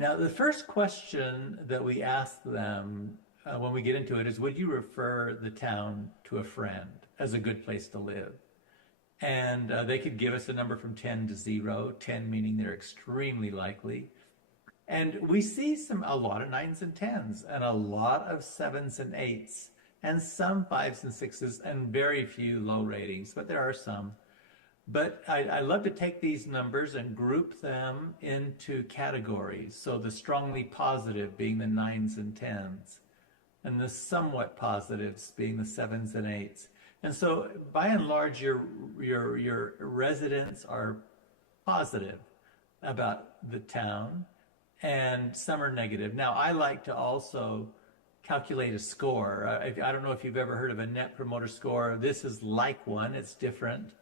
Now, the first question that we ask them when we get into it is, would you refer the town to a friend as a good place to live? And they could give us a number from 10 to 0, 10 meaning they're extremely likely. And we see a lot of 9s and 10s, and a lot of 7s and 8s, and some 5s and 6s, and very few low ratings, but there are some. But I love to take these numbers and group them into categories. So the strongly positive being the 9s and 10s, and the somewhat positives being the 7s and 8s. And so by and large, your residents are positive about the town, and some are negative. Now, I like to also calculate a score. I don't know if you've ever heard of a Net Promoter Score. This is like one, it's different.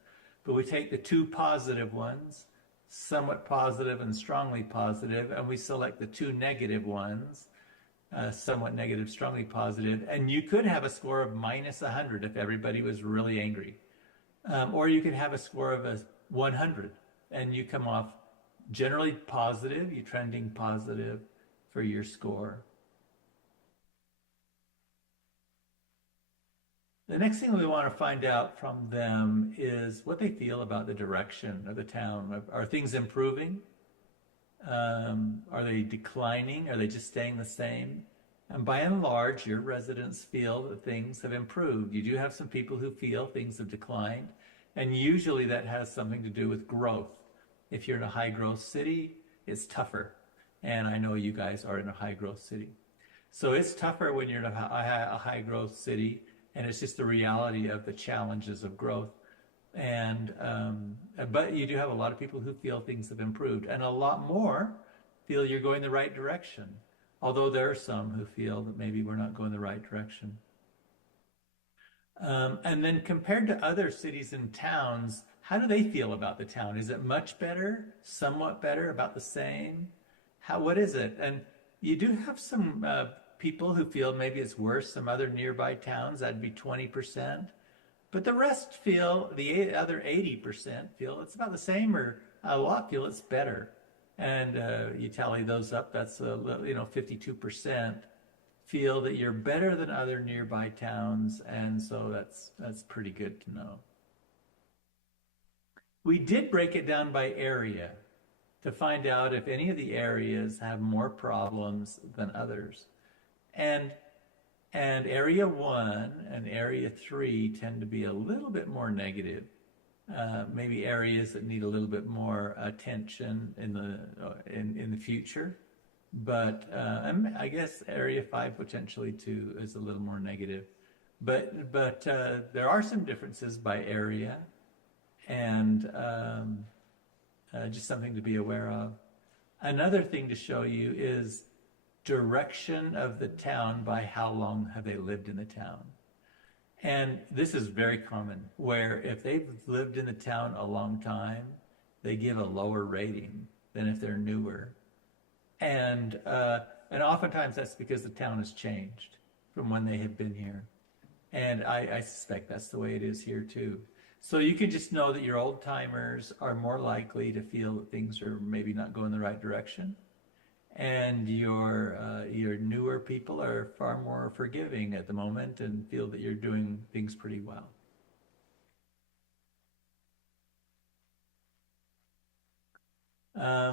But we take the two positive ones, somewhat positive and strongly positive, and we select the two negative ones, somewhat negative, strongly positive. And you could have a score of minus 100 if everybody was really angry. Or you could have a score of a 100 and you come off generally positive, you're trending positive for your score. The next thing we want to find out from them is what they feel about the direction of the town. Are things improving? Are they declining? Are they just staying the same? And by and large, your residents feel that things have improved. You do have some people who feel things have declined, and usually that has something to do with growth. If you're in a high growth city, it's tougher. And I know you guys are in a high growth city. So it's tougher when you're in a high growth city, and it's just the reality of the challenges of growth. And but you do have a lot of people who feel things have improved, and a lot more feel you're going the right direction. Although there are some who feel that maybe we're not going the right direction. And then compared to other cities and towns, how do they feel about the town? Is it much better, somewhat better, about the same? What is it? And you do have some people who feel maybe it's worse, some other nearby towns, that'd be 20%. But the rest feel, the other 80% feel it's about the same, or a lot feel it's better. And you tally those up, that's 52% feel that you're better than other nearby towns, and so that's pretty good to know. We did break it down by area to find out if any of the areas have more problems than others. And area 1 and area 3 tend to be a little bit more negative. Maybe areas that need a little bit more attention in the future. But I guess area 5 potentially too is a little more negative. But there are some differences by area, and just something to be aware of. Another thing to show you is direction of the town by how long have they lived in the town. And this is very common, where if they've lived in the town a long time, they give a lower rating than if they're newer. And oftentimes that's because the town has changed from when they have been here. And I suspect that's the way it is here too. So you can just know that your old timers are more likely to feel that things are maybe not going the right direction. And your newer people are far more forgiving at the moment and feel that you're doing things pretty well.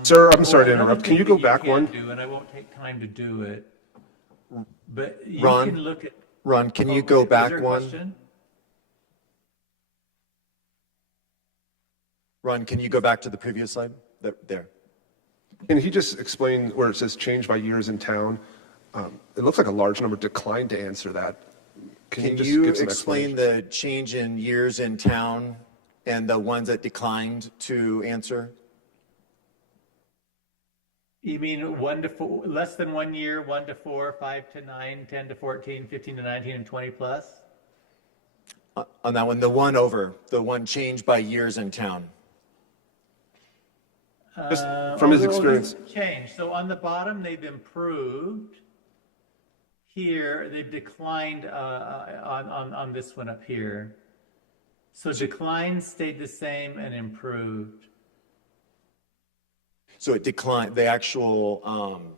Sir, I'm sorry to interrupt. Can you go back one? And I won't take time to do it. But you Ron, can look at. Ron, can you go back one? Question? Ron, can you go back to the previous slide? There. Can he just explain where it says change by years in town? It looks like a large number declined to answer that. Can you explain the change in years in town and the ones that declined to answer? You mean 1 to 4, less than 1 year, 1 to 4, 5 to 9, 10 to 14, 15 to 19, and 20 plus? On that one, the one changed by years in town. Just from his experience. Change. So on the bottom, they've improved. Here, they've declined on this one up here. So decline stayed the same and improved. So it declined, the actual,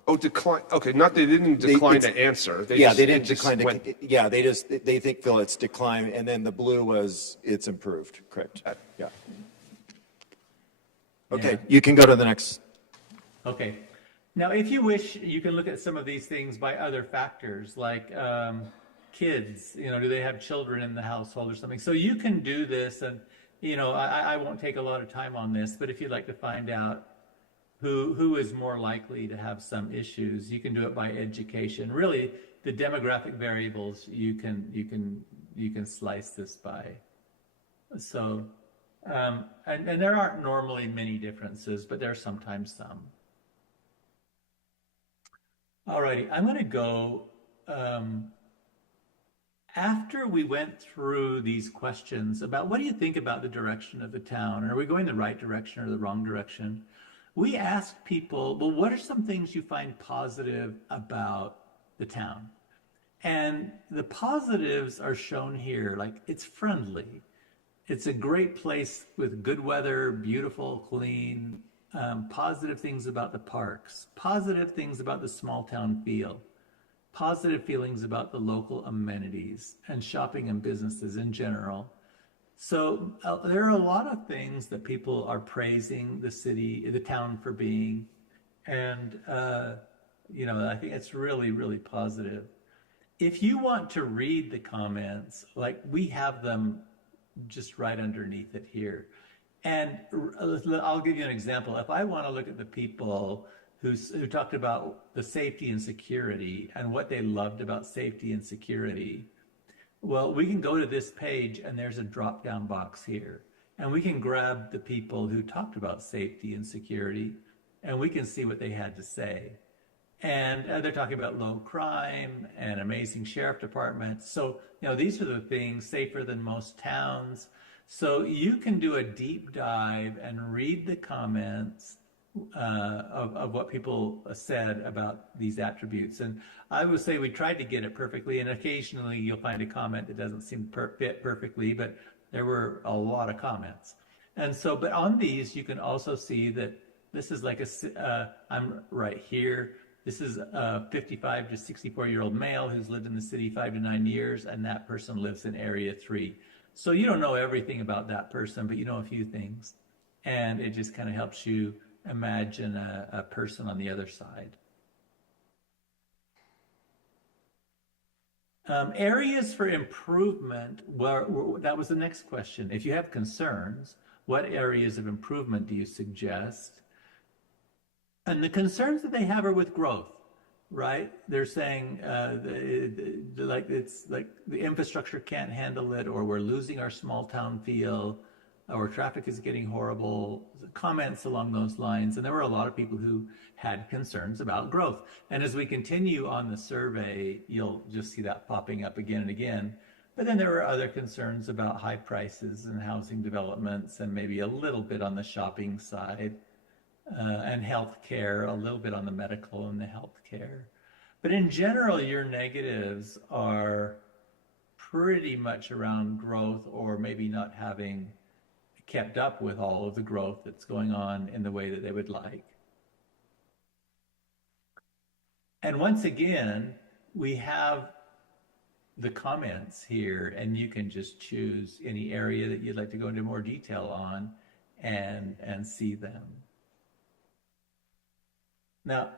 Oh, decline, okay, not, they didn't decline it's- to answer. yeah, just- they it didn't just decline went- to, yeah, they feel it's declined, and then the blue was, it's improved, correct? Yeah. Okay, Yeah. you can go to the next. Okay. Now, if you wish, you can look at some of these things by other factors, like kids. Do they have children in the household or something? So you can do this, and I won't take a lot of time on this, but if you'd like to find out who is more likely to have some issues, you can do it by education. Really, the demographic variables you can slice this by. So, and there aren't normally many differences, but there are sometimes some. Alrighty, I'm going to go, after we went through these questions about what do you think about the direction of the town? Are we going the right direction or the wrong direction? We asked people, well, what are some things you find positive about the town? And the positives are shown here, like it's friendly. It's a great place with good weather, beautiful, clean, positive things about the parks, positive things about the small town feel, positive feelings about the local amenities and shopping and businesses in general. So there are a lot of things that people are praising the town for being. And, I think it's really, really positive. If you want to read the comments, like we have them just right underneath it here. And I'll give you an example. If I want to look at the people who talked about the safety and security and what they loved about safety and security, well, we can go to this page and there's a drop-down box here. And we can grab the people who talked about safety and security and we can see what they had to say. And they're talking about low crime and amazing sheriff departments. So, these are the things, safer than most towns. So you can do a deep dive and read the comments of what people said about these attributes. And I would say we tried to get it perfectly, and occasionally you'll find a comment that doesn't seem to fit perfectly, but there were a lot of comments. And so, but on these, you can also see that this is like I'm right here. This is a 55 to 64-year-old male who's lived in the city 5 to 9 years, and that person lives in Area 3. So you don't know everything about that person, but you know a few things. And it just kind of helps you imagine a person on the other side. Areas for improvement, that was the next question. If you have concerns, what areas of improvement do you suggest? And the concerns that they have are with growth, right? They're saying it's like the infrastructure can't handle it, or we're losing our small town feel, or traffic is getting horrible, comments along those lines. And there were a lot of people who had concerns about growth. And as we continue on the survey, you'll just see that popping up again and again. But then there were other concerns about high prices and housing developments, and maybe a little bit on the shopping side, and healthcare, a little bit on the medical and the healthcare. But in general, your negatives are pretty much around growth, or maybe not having kept up with all of the growth that's going on in the way that they would like. And once again, we have the comments here, and you can just choose any area that you'd like to go into more detail on and see them. Now,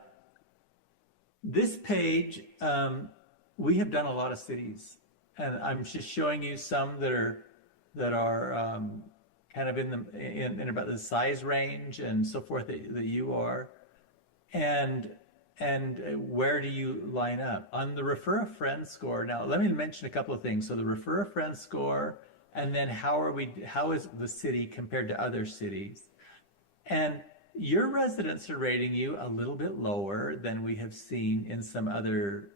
this page, we have done a lot of cities, and I'm just showing you some that are kind of in about the size range and so forth that you are, and where do you line up on the refer a friend score? Now, let me mention a couple of things. So the refer a friend score, and then how is the city compared to other cities? And your residents are rating you a little bit lower than we have seen in some other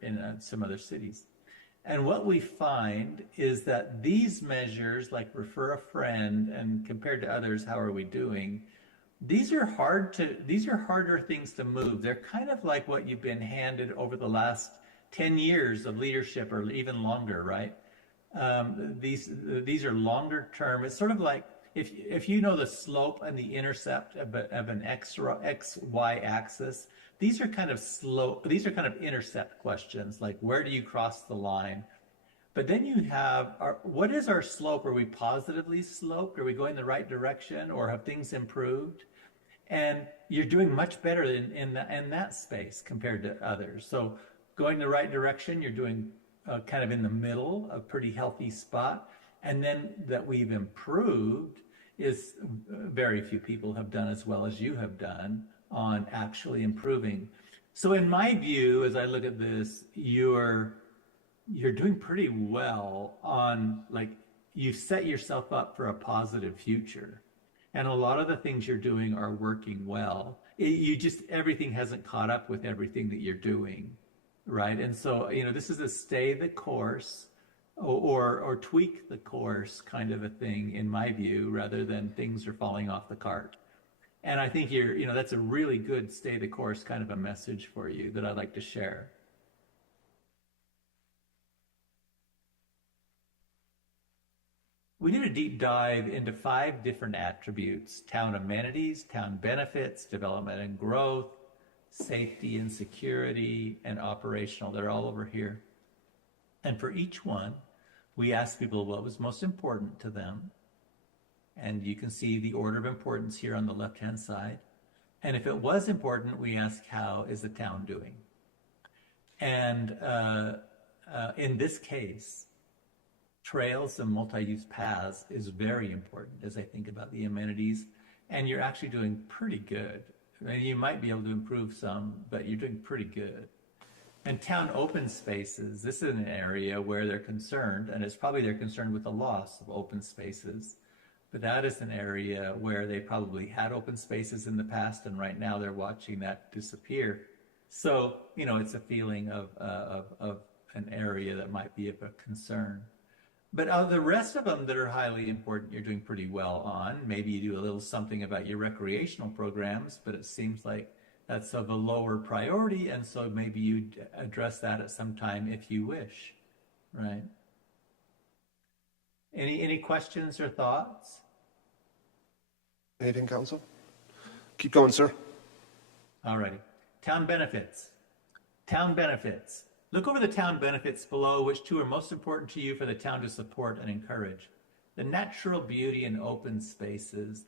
cities. And what we find is that these measures, like refer a friend and compared to others, how are we doing? These are harder things to move. They're kind of like what you've been handed over the last 10 years of leadership, or even longer, right? These are longer term. It's sort of like if you know the slope and the intercept of an y axis, these are kind of intercept questions, like where do you cross the line? But then you have what is our slope? Are we positively sloped? Are we going the right direction, or have things improved? And you're doing much better in that space compared to others. So going the right direction, you're doing kind of in the middle, a pretty healthy spot. And then that we've improved is very few people have done as well as you have done on actually improving. So in my view, as I look at this, you're doing pretty well on, like, you've set yourself up for a positive future. And a lot of the things you're doing are working well. Everything hasn't caught up with everything that you're doing, right? And so, this is a stay the course or tweak the course kind of a thing, in my view, rather than things are falling off the cart. And I think that's a really good stay the course kind of a message for you that I'd like to share. We did a deep dive into 5 different attributes: town amenities, town benefits, development and growth, safety and security, and operational. They're all over here. And for each one, we asked people what was most important to them. And you can see the order of importance here on the left-hand side. And if it was important, we asked, how is the town doing? And in this case, trails and multi-use paths is very important as I think about the amenities. And you're actually doing pretty good. I mean, you might be able to improve some, but you're doing pretty good. And town open spaces, this is an area where they're concerned, and it's probably they're concerned with the loss of open spaces. But that is an area where they probably had open spaces in the past, and right now they're watching that disappear. So, it's a feeling of an area that might be of a concern. But the rest of them that are highly important, you're doing pretty well on. Maybe you do a little something about your recreational programs, but it seems like that's of a lower priority, and so maybe you address that at some time if you wish, right? Any questions or thoughts? Anything, Council? Keep going, sir. All righty. Town benefits. Town benefits. Look over the town benefits below. Which 2 are most important to you for the town to support and encourage? The natural beauty and open spaces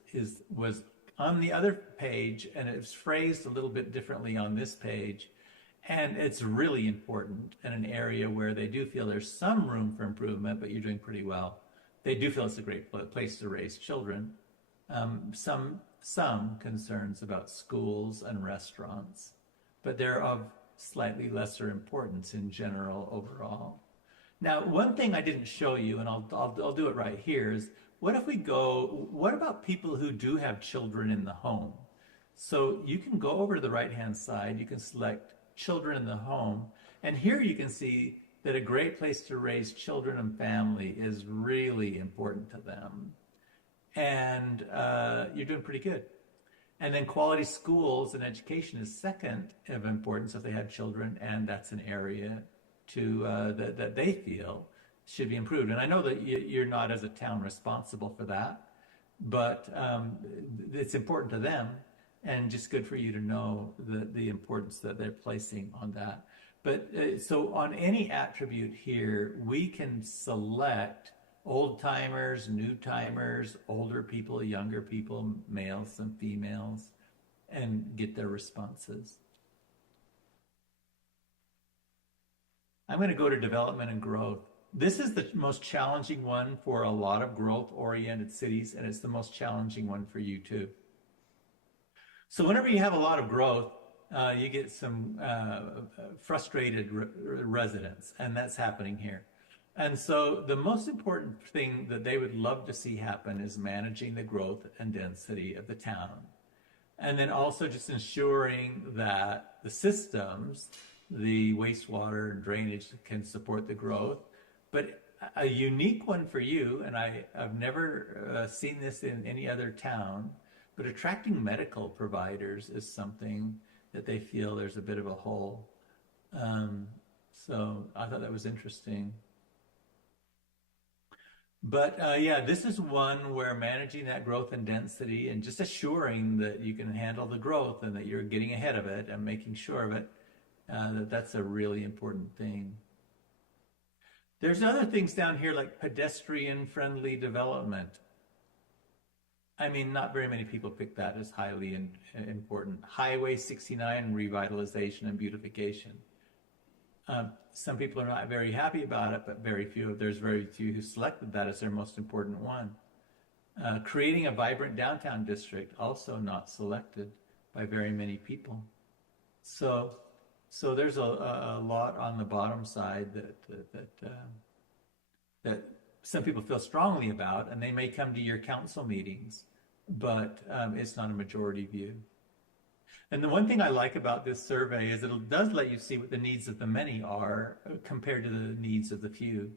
was on the other page, and it's phrased a little bit differently on this page. And it's really important in an area where they do feel there's some room for improvement, but you're doing pretty well. They do feel it's a great place to raise children. Some concerns about schools and restaurants, but they're of slightly lesser importance in general overall. Now, one thing I didn't show you, and I'll do it right here, is what about people who do have children in the home? So you can go over to the right-hand side, you can select children in the home, and here you can see that a great place to raise children and family is really important to them. And you're doing pretty good. And then quality schools and education is second of importance if they have children, and that's an area that they feel should be improved. And I know that you're not as a town responsible for that, but it's important to them, and just good for you to know the importance that they're placing on that. But so on any attribute here, we can select old timers, new timers, older people, younger people, males and females, and get their responses. I'm going to go to development and growth. This is the most challenging one for a lot of growth-oriented cities, and it's the most challenging one for you too. So whenever you have a lot of growth, you get some frustrated residents, and that's happening here. And so the most important thing that they would love to see happen is managing the growth and density of the town. And then also just ensuring that the systems, the wastewater and drainage, can support the growth. But a unique one for you, and I've never seen this in any other town, but attracting medical providers is something that they feel there's a bit of a hole. So I thought that was interesting. But yeah, this is one where managing that growth and density and just assuring that you can handle the growth and that you're getting ahead of it and making sure of it, that's a really important thing. There's other things down here like pedestrian-friendly development. I mean, not very many people pick that as highly important. Highway 69 revitalization and beautification. Some people are not very happy about it, but there's very few who selected that as their most important one. Creating a vibrant downtown district, also not selected by very many people. So there's a lot on the bottom side that some people feel strongly about, and they may come to your council meetings, but it's not a majority view. And the one thing I like about this survey is it does let you see what the needs of the many are compared to the needs of the few.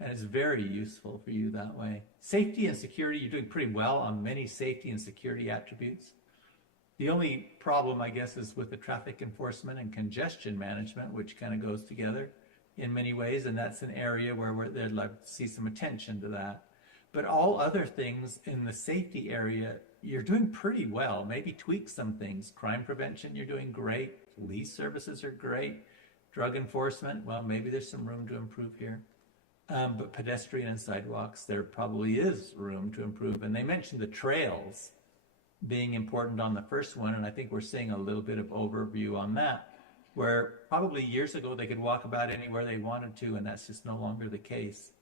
And it's very useful for you that way. Safety and security, you're doing pretty well on many safety and security attributes. The only problem, I guess, is with the traffic enforcement and congestion management, which kind of goes together in many ways. And that's an area where they'd like to see some attention to that. But all other things in the safety area, you're doing pretty well. Maybe tweak some things. Crime prevention, you're doing great. Police services are great. Drug enforcement, well, maybe there's some room to improve here. But pedestrian and sidewalks, there probably is room to improve. And they mentioned the trails being important on the first one, and I think we're seeing a little bit of overview on that, where probably years ago they could walk about anywhere they wanted to, and that's just no longer the case.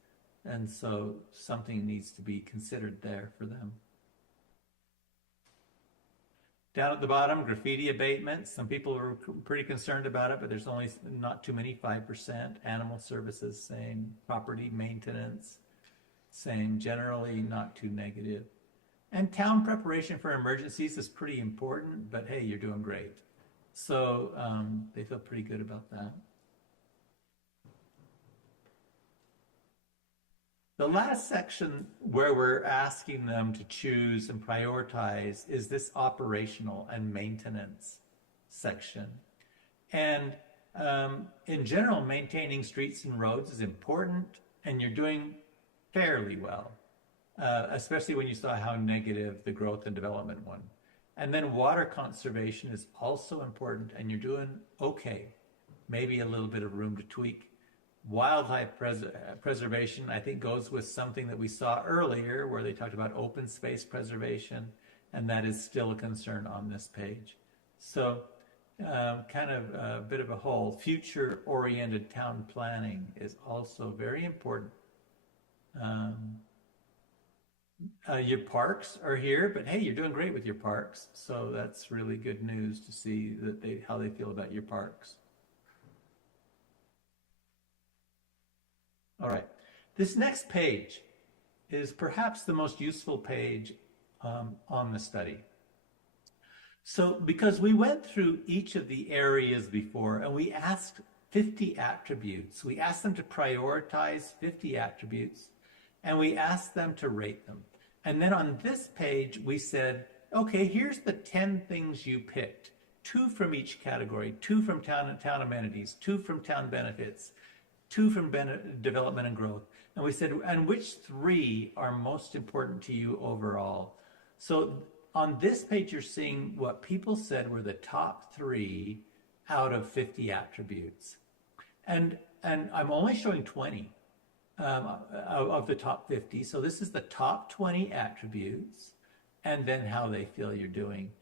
And so something needs to be considered there for them. Down at the bottom, graffiti abatement. Some people are pretty concerned about it, but there's only not too many, 5%. Animal services, same. Property maintenance, same. Generally not too negative. And town preparation for emergencies is pretty important, but hey, you're doing great. So they feel pretty good about that. The last section where we're asking them to choose and prioritize is this operational and maintenance section. And in general, maintaining streets and roads is important, and you're doing fairly well, especially when you saw how negative the growth and development one. And then water conservation is also important, and you're doing okay. Maybe a little bit of room to tweak. Wildlife preservation, I think, goes with something that we saw earlier where they talked about open space preservation, and that is still a concern on this page. So kind of a bit of a whole. Future-oriented town planning is also very important. Your parks are here, but hey, you're doing great with your parks. So that's really good news to see that how they feel about your parks. All right, this next page is perhaps the most useful page on the study. So because we went through each of the areas before and we asked 50 attributes. We asked them to prioritize 50 attributes and we asked them to rate them. And then on this page, we said, okay, here's the 10 things you picked. 2 from each category, 2 from town amenities, 2 from town benefits, 2 from development and growth. And we said, and which 3 are most important to you overall? So on this page, you're seeing what people said were the top 3 out of 50 attributes. And I'm only showing 20 of the top 50. So this is the top 20 attributes and then how they feel you're doing.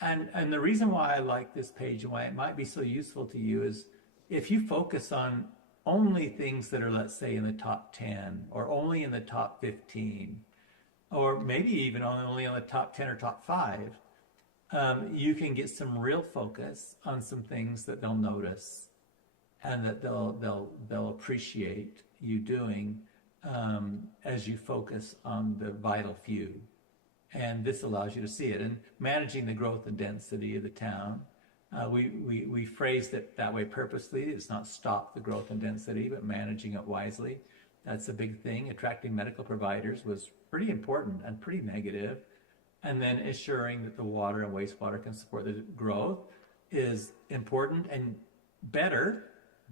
And the reason why I like this page and why it might be so useful to you is if you focus on only things that are, let's say, in the top 10 or only in the top 15, or maybe even only on the top 10 or top 5, you can get some real focus on some things that they'll notice and that they'll appreciate you doing as you focus on the vital few. And this allows you to see it. And managing the growth and density of the town, we phrased it that way purposely. It's not stop the growth and density, but managing it wisely. That's a big thing. Attracting medical providers was pretty important and pretty negative. And then assuring that the water and wastewater can support the growth is important. And better,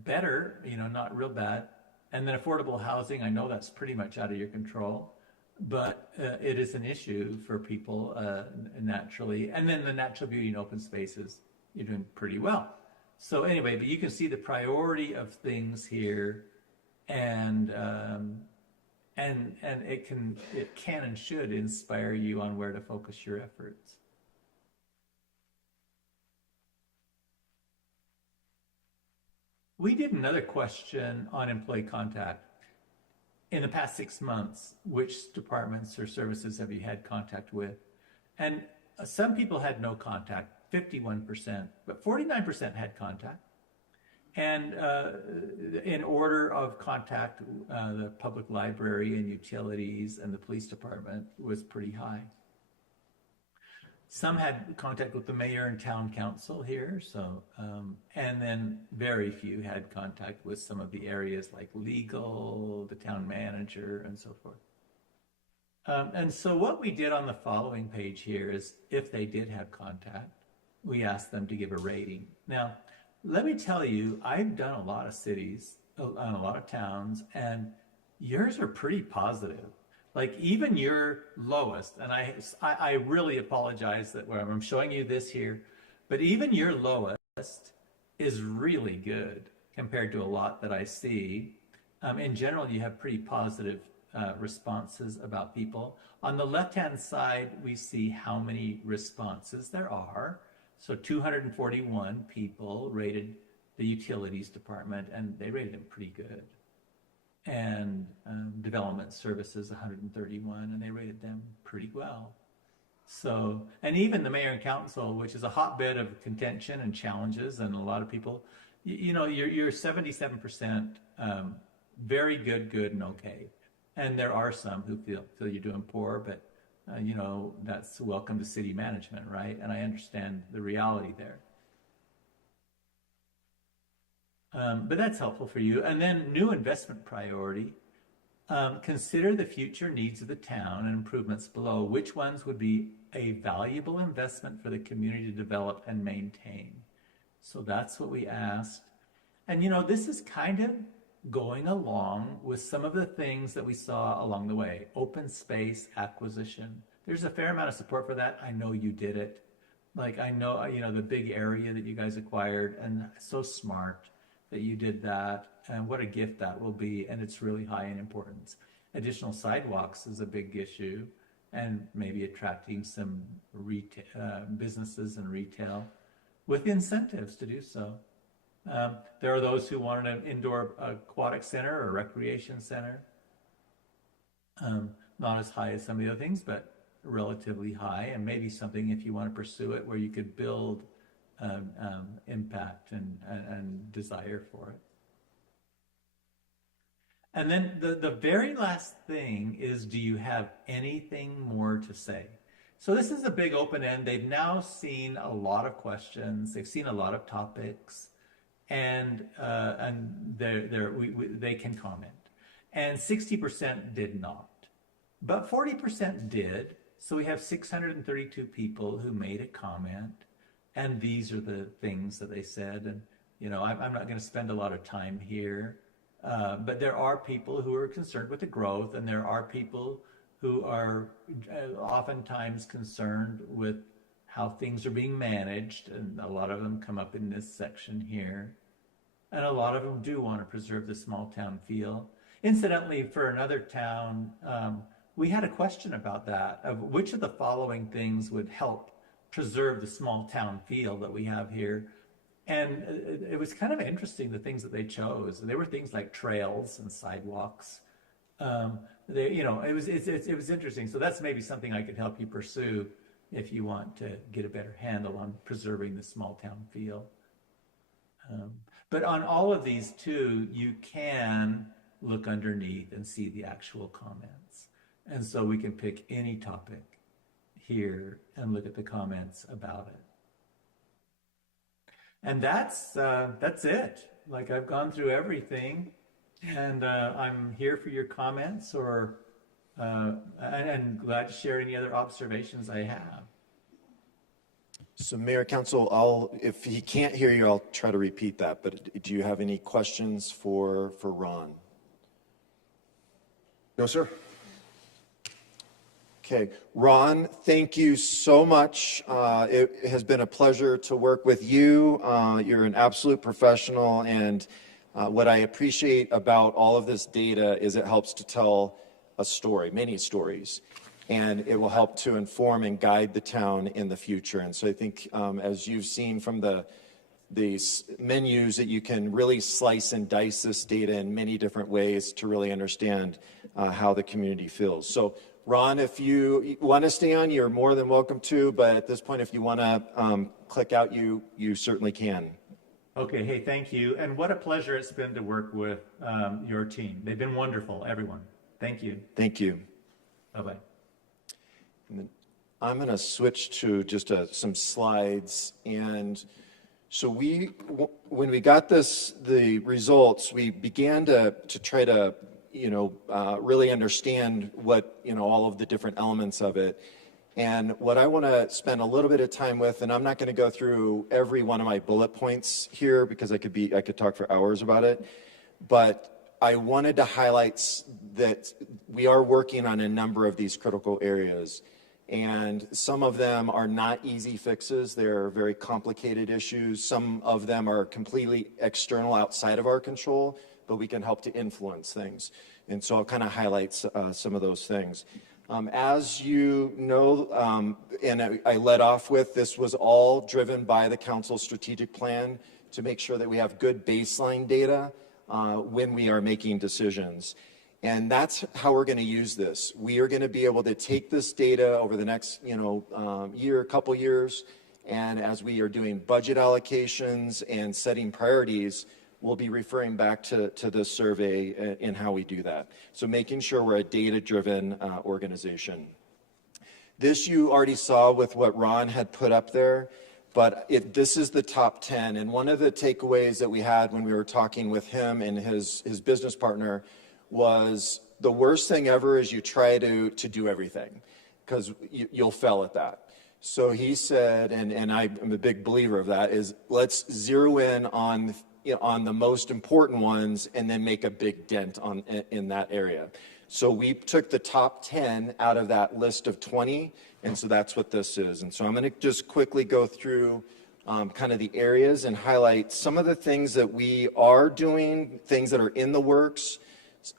not real bad, And then affordable housing, I know that's pretty much out of your control, but it is an issue for people naturally. And then the natural beauty and open spaces, you're doing pretty well. So anyway, but you can see the priority of things here, and it can and should inspire you on where to focus your efforts. We did another question on employee contact. In the past 6 months, which departments or services have you had contact with? And some people had no contact, 51%, but 49% had contact. And in order of contact, the public library and utilities and the police department was pretty high. Some had contact with the mayor and town council here, so and then very few had contact with some of the areas like legal, the town manager, and so forth. And so what we did on the following page here is, if they did have contact, we asked them to give a rating. Now, let me tell you, I've done a lot of cities, on a lot of towns, and yours are pretty positive. Like even your lowest, and I really apologize that I'm showing you this here, but even your lowest is really good compared to a lot that I see. In general, you have pretty positive responses about people. On the left-hand side, we see how many responses there are. So 241 people rated the utilities department, and they rated them pretty good. And development services, 131, and they rated them pretty well. So, and even the mayor and council, which is a hotbed of contention and challenges, and a lot of people, you're 77% very good, good, and okay. And there are some who feel you're doing poor, but that's welcome to city management, right? And I understand the reality there. But that's helpful for you. And then new investment priority. Consider the future needs of the town and improvements below. Which ones would be a valuable investment for the community to develop and maintain? So that's what we asked. And this is kind of going along with some of the things that we saw along the way. Open space acquisition. There's a fair amount of support for that. I know you did it. Like I know, the big area that you guys acquired, and so smart that you did that, and what a gift that will be, and it's really high in importance. Additional sidewalks is a big issue, and maybe attracting some businesses and retail with incentives to do so. There are those who wanted an indoor aquatic center or recreation center. Not as high as some of the other things, but relatively high, and maybe something, if you want to pursue it, where you could build impact and desire for it. And then the very last thing is, do you have anything more to say? So this is a big open end. They've now seen a lot of questions. They've seen a lot of topics, and they can comment. And 60% did not, but 40% did. So we have 632 people who made a comment. And these are the things that they said. And, I'm not going to spend a lot of time here. But there are people who are concerned with the growth, and there are people who are oftentimes concerned with how things are being managed. And a lot of them come up in this section here. And a lot of them do want to preserve the small town feel. Incidentally, for another town, we had a question about that, of which of the following things would help preserve the small town feel that we have here. And it was kind of interesting, the things that they chose. There were things like trails and sidewalks. It was interesting. So that's maybe something I could help you pursue if you want to get a better handle on preserving the small town feel. But on all of these too, you can look underneath and see the actual comments. And so we can pick any topic here and look at the comments about it. And that's it. Like, I've gone through everything, and I'm here for your comments, and glad to share any other observations I have. So Mayor, Council, if he can't hear you, I'll try to repeat that. But do you have any questions for Ron? No, sir. Okay, Ron, thank you so much. It has been a pleasure to work with you. You're an absolute professional, and what I appreciate about all of this data is it helps to tell a story, many stories, and it will help to inform and guide the town in the future. And so I think, as you've seen from the menus, that you can really slice and dice this data in many different ways to really understand how the community feels. So, Ron, if you want to stay on, you're more than welcome to, but at this point, if you want to click out, you certainly can. Okay, hey, thank you. And what a pleasure it's been to work with your team. They've been wonderful, everyone. Thank you. Thank you. Bye-bye. I'm going to switch to just some slides. And so when we got the results, we began to try to really understand what, all of the different elements of it. And what I want to spend a little bit of time with, and I'm not going to go through every one of my bullet points here because I could talk for hours about it, but I wanted to highlight that we are working on a number of these critical areas. And some of them are not easy fixes. They're very complicated issues. Some of them are completely external, outside of our control, but we can help to influence things. And so I'll kind of highlight some of those things. As you know, and I led off with, this was all driven by the council's strategic plan to make sure that we have good baseline data when we are making decisions. And that's how we're going to use this. We are going to be able to take this data over the next, couple years, and as we are doing budget allocations and setting priorities, we'll be referring back to this survey in how we do that. So making sure we're a data-driven organization. This you already saw with what Ron had put up there, but this is the top 10. And one of the takeaways that we had when we were talking with him and his business partner was the worst thing ever is you try to do everything, because you'll fail at that. So he said, and I'm a big believer of that, is let's zero in on the most important ones and then make a big dent in that area. So we took the top 10 out of that list of 20, and so that's what this is. And so I'm going to just quickly go through kind of the areas and highlight some of the things that we are doing, things that are in the works.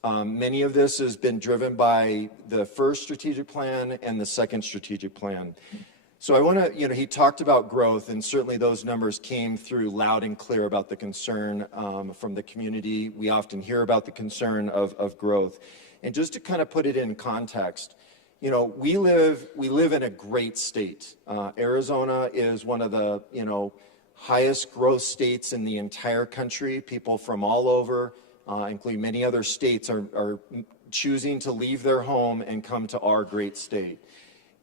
Many of this has been driven by the first strategic plan and the second strategic plan. So I want to, he talked about growth, and certainly those numbers came through loud and clear about the concern from the community. We often hear about the concern of growth. And just to kind of put it in context, we live in a great state. Arizona is one of the, highest growth states in the entire country. People from all over, including many other states, are choosing to leave their home and come to our great state.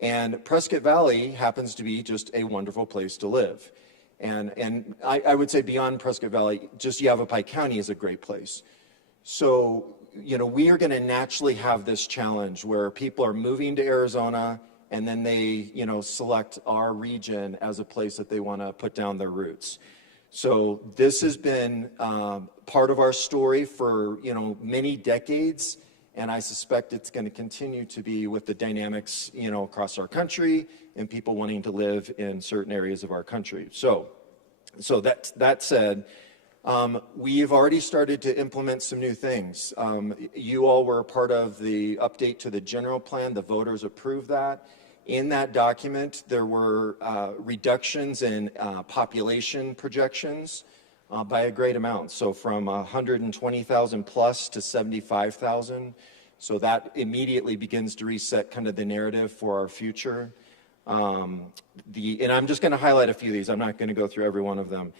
And Prescott Valley happens to be just a wonderful place to live. And I would say beyond Prescott Valley, just Yavapai County is a great place. So, we are going to naturally have this challenge where people are moving to Arizona and then they, select our region as a place that they want to put down their roots. So this has been part of our story for, many decades. And I suspect it's going to continue to be with the dynamics, across our country and people wanting to live in certain areas of our country. So that said, we've already started to implement some new things. You all were a part of the update to the general plan. The voters approved that. In that document, there were reductions in population projections by a great amount. So from 120,000 plus to 75,000. So that immediately begins to reset kind of the narrative for our future. And I'm just going to highlight a few of these. I'm not going to go through every one of them.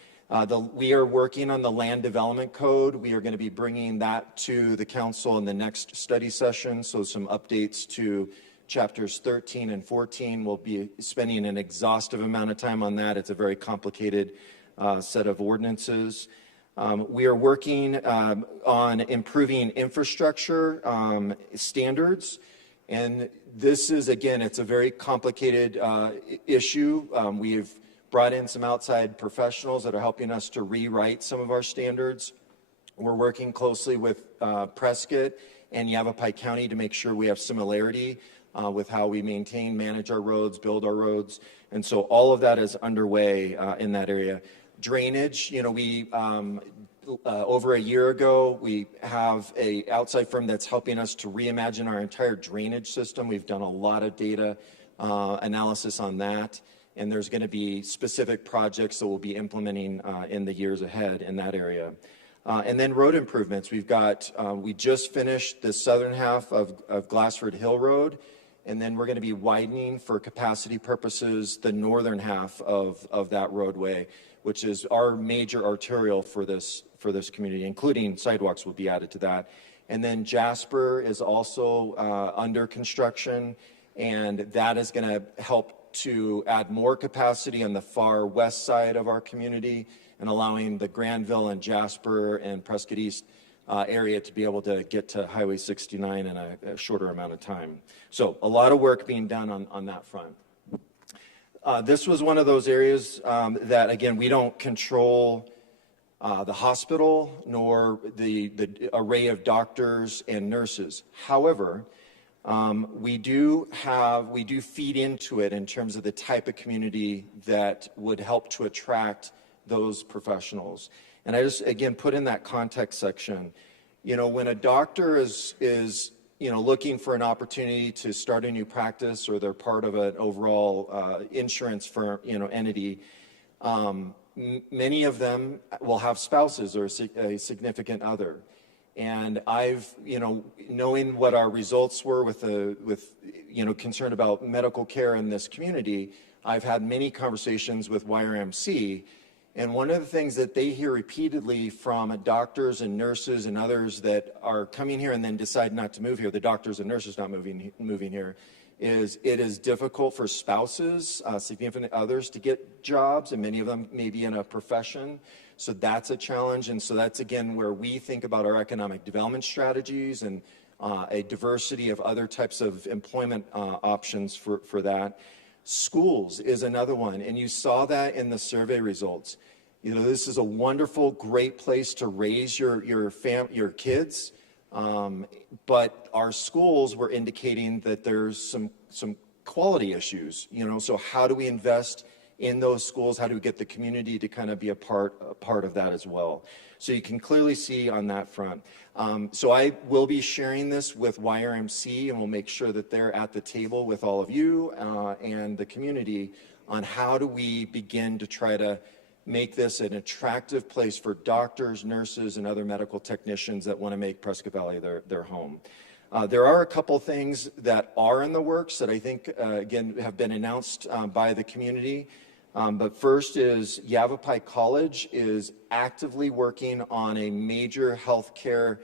We are working on the land development code. We are going to be bringing that to the council in the next study session. So some updates to chapters 13 and 14. We'll be spending an exhaustive amount of time on that. It's a very complicated set of ordinances. We are working on improving infrastructure standards. And this is, again, it's a very complicated issue. We've brought in some outside professionals that are helping us to rewrite some of our standards. We're working closely with Prescott and Yavapai County to make sure we have similarity with how we maintain, manage our roads, build our roads. And so all of that is underway in that area. Drainage, we over a year ago, we have a outside firm that's helping us to reimagine our entire drainage system. We've done a lot of data analysis on that, and there's going to be specific projects that we'll be implementing in the years ahead in that area. And then road improvements. We just finished the southern half of Glassford Hill Road, and then we're going to be widening for capacity purposes the northern half of that roadway, which is our major arterial for this community, including sidewalks will be added to that. And then Jasper is also under construction, and that is going to help to add more capacity on the far west side of our community and allowing the Granville and Jasper and Prescott East area to be able to get to Highway 69 in a shorter amount of time. So a lot of work being done on that front. This was one of those areas that, again, we don't control the hospital nor the array of doctors and nurses. However, we do feed into it in terms of the type of community that would help to attract those professionals. And I just, again, put in that context section, when a doctor is looking for an opportunity to start a new practice, or they're part of an overall insurance firm, entity, many of them will have spouses or a significant other. And I've, knowing what our results were with concern about medical care in this community, I've had many conversations with YRMC. And one of the things that they hear repeatedly from doctors and nurses and others that are coming here and then decide not to move here, the doctors and nurses not moving here, is it is difficult for spouses, significant others, to get jobs, and many of them may be in a profession. So that's a challenge. And so that's, again, where we think about our economic development strategies and a diversity of other types of employment options for that. Schools is another one, and you saw that in the survey results. This is a wonderful, great place to raise your kids, but our schools were indicating that there's some quality issues. So how do we invest in those schools? How do we get the community to kind of be a part of that as well? So you can clearly see on that front. So I will be sharing this with YRMC, and we'll make sure that they're at the table with all of you and the community on how do we begin to try to make this an attractive place for doctors, nurses, and other medical technicians that want to make Prescott Valley their home. There are a couple things that are in the works that I think, again, have been announced by the community. But first is Yavapai College is actively working on a major healthcare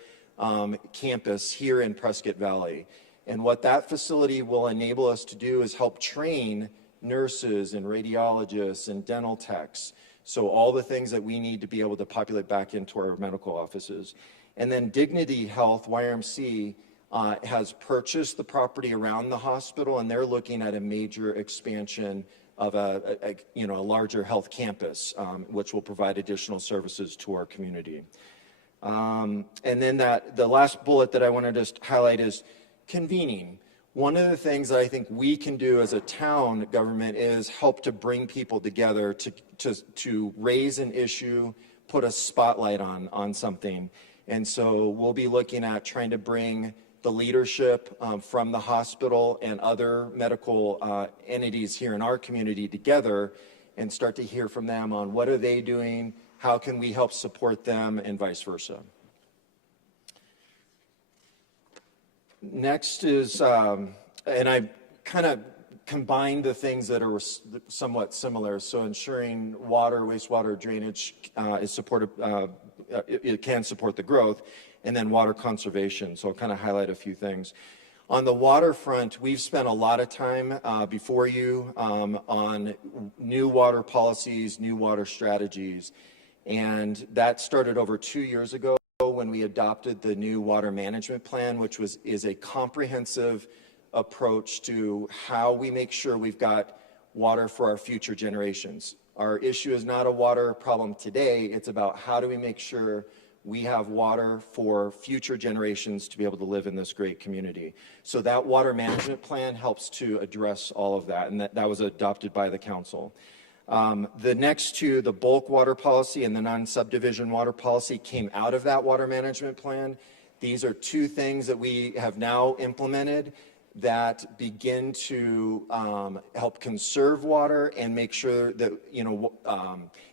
campus here in Prescott Valley. And what that facility will enable us to do is help train nurses and radiologists and dental techs. So all the things that we need to be able to populate back into our medical offices. And then Dignity Health, YRMC, has purchased the property around the hospital, and they're looking at a major expansion of a larger health campus, which will provide additional services to our community. And then the last bullet that I want to just highlight is convening. One of the things that I think we can do as a town government is help to bring people together to raise an issue, put a spotlight on something. And so we'll be looking at trying to bring the leadership from the hospital and other medical entities here in our community together and start to hear from them on what are they doing, how can we help support them, and vice versa. Next is, and I kind of combined the things that are somewhat similar. So ensuring water, wastewater drainage is supported, it can support the growth. And then water conservation. So I'll kind of highlight a few things. On the waterfront, we've spent a lot of time before you on new water policies, new water strategies. And that started over 2 years ago when we adopted the new water management plan, which is a comprehensive approach to how we make sure we've got water for our future generations. Our issue is not a water problem today. It's about how do we make sure we have water for future generations to be able to live in this great community. So that water management plan helps to address all of that, and that was adopted by the council. The next two, the bulk water policy and the non-subdivision water policy, came out of that water management plan. These are two things that we have now implemented that begin to help conserve water and make sure that,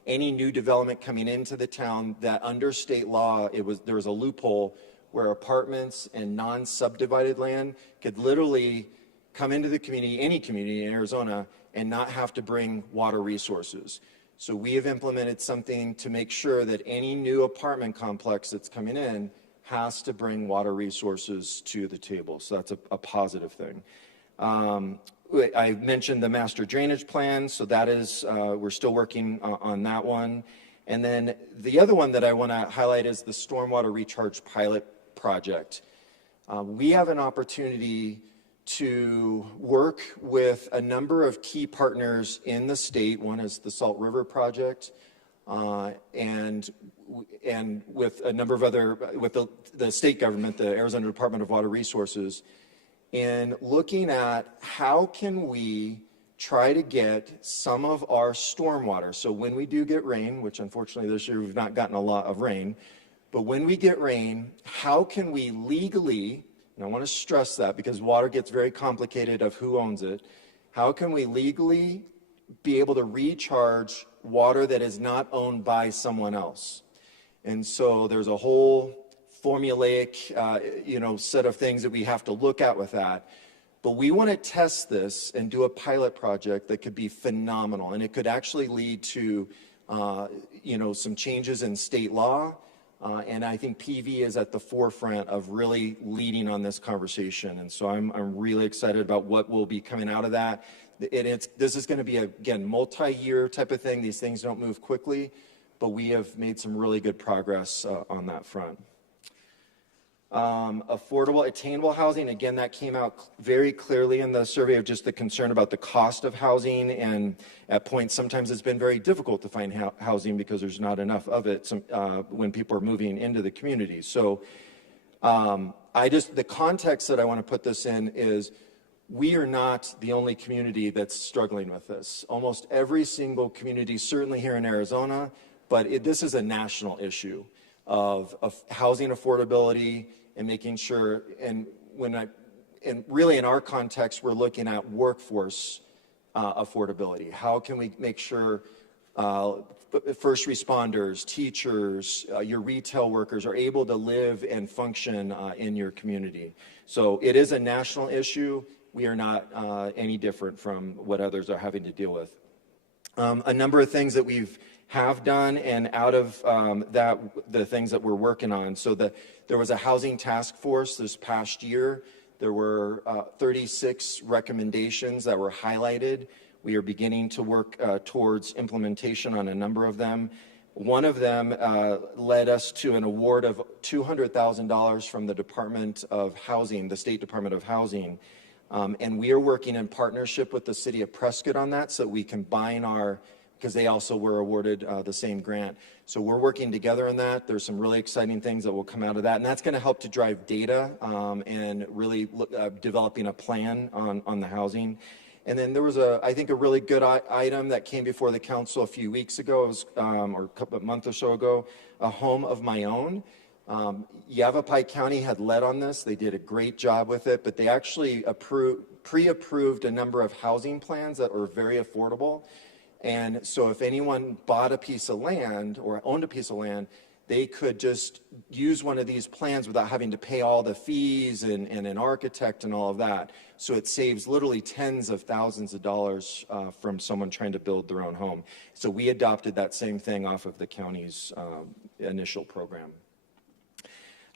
any new development coming into the town, that under state law, there was a loophole where apartments and non-subdivided land could literally come into the community, any community in Arizona, and not have to bring water resources. So we have implemented something to make sure that any new apartment complex that's coming in has to bring water resources to the table. So that's a positive thing. I mentioned the master drainage plan, so that is, we're still working on that one. And then the other one that I want to highlight is the stormwater recharge pilot project. We have an opportunity to work with a number of key partners in the state. One is the Salt River Project, and with a number of other, with the state government, the Arizona Department of Water Resources, in looking at how can we try to get some of our stormwater. So when we do get rain, which unfortunately this year we've not gotten a lot of rain, but when we get rain, how can we legally, and I want to stress that because water gets very complicated of who owns it, how can we legally be able to recharge water that is not owned by someone else? And so there's a whole formulaic, set of things that we have to look at with that. But we want to test this and do a pilot project that could be phenomenal. And it could actually lead to, some changes in state law. And I think PV is at the forefront of really leading on this conversation. And so I'm really excited about what will be coming out of that. This is going to be, again, multi-year type of thing. These things don't move quickly, but we have made some really good progress on that front. Affordable, attainable housing, again, that came out very clearly in the survey of just the concern about the cost of housing, and at points sometimes it's been very difficult to find housing because there's not enough of it when people are moving into the community. So the context that I want to put this in is we are not the only community that's struggling with this. Almost every single community, certainly here in Arizona, but this is a national issue of housing affordability and making sure, and really in our context, we're looking at workforce affordability. How can we make sure first responders, teachers, your retail workers are able to live and function in your community? So it is a national issue. We are not any different from what others are having to deal with. A number of things that we have done, and out of the things that we're working on. So there was a housing task force this past year. There were 36 recommendations that were highlighted. We are beginning to work towards implementation on a number of them. One of them led us to an award of $200,000 from the Department of Housing, the State Department of Housing. And we are working in partnership with the city of Prescott on that, so we combine because they also were awarded the same grant. So we're working together on that. There's some really exciting things that will come out of that, and that's going to help to drive data and really developing a plan on the housing. And then there was I think a really good item that came before the council a few weeks ago, or a month or so ago, a home of my own. Yavapai County had led on this. They did a great job with it, but they actually pre-approved a number of housing plans that were very affordable. And so if anyone bought a piece of land or owned a piece of land, they could just use one of these plans without having to pay all the fees and an architect and all of that. So it saves literally tens of thousands of dollars from someone trying to build their own home. So we adopted that same thing off of the county's initial program.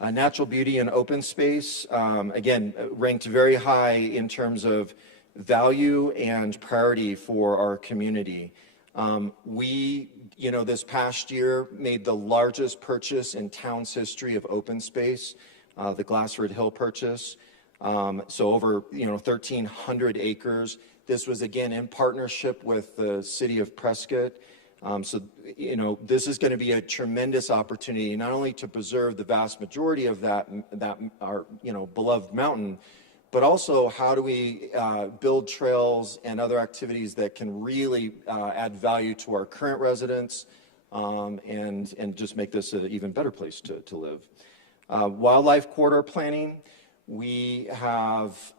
Natural beauty and open space, again, ranked very high in terms of value and priority for our community. We, this past year made the largest purchase in town's history of open space, the Glassford Hill purchase. So over, 1,300 acres. This was again in partnership with the city of Prescott. So, this is going to be a tremendous opportunity, not only to preserve the vast majority of that our, beloved mountain, but also how do we build trails and other activities that can really add value to our current residents, and just make this an even better place to live. Wildlife corridor planning, we have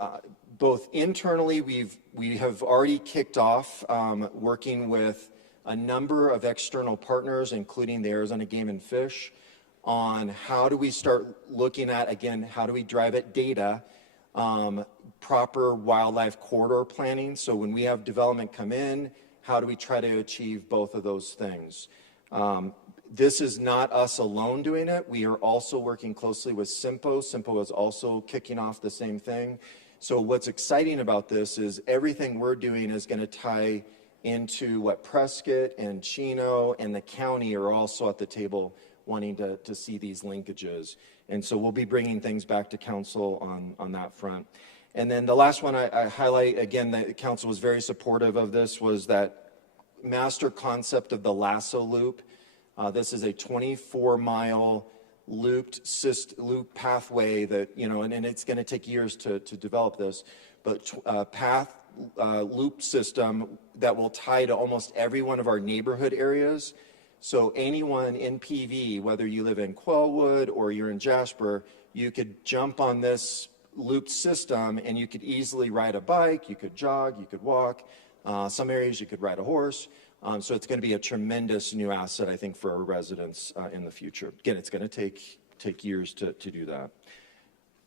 both internally, we have already kicked off working with a number of external partners, including the Arizona Game and Fish, on how do we start looking at, again, how do we drive at data, proper wildlife corridor planning. So when we have development come in, how do we try to achieve both of those things? This is not us alone doing it. We are also working closely with SIMPO. SIMPO is also kicking off the same thing. So what's exciting about this is everything we're doing is going to tie into what Prescott and Chino and the county are also at the table wanting to see these linkages. And so we'll be bringing things back to council on that front. And then the last one I highlight, again, the council was very supportive of this, was that master concept of the Lasso Loop. This is a 24-mile loop pathway that, and it's going to take years to develop this, but loop system that will tie to almost every one of our neighborhood areas. So anyone in PV, whether you live in Quellwood or you're in Jasper, you could jump on this loop system and you could easily ride a bike, you could jog, you could walk. Some areas you could ride a horse. So it's going to be a tremendous new asset, I think, for our residents in the future. Again, it's going to take years to do that.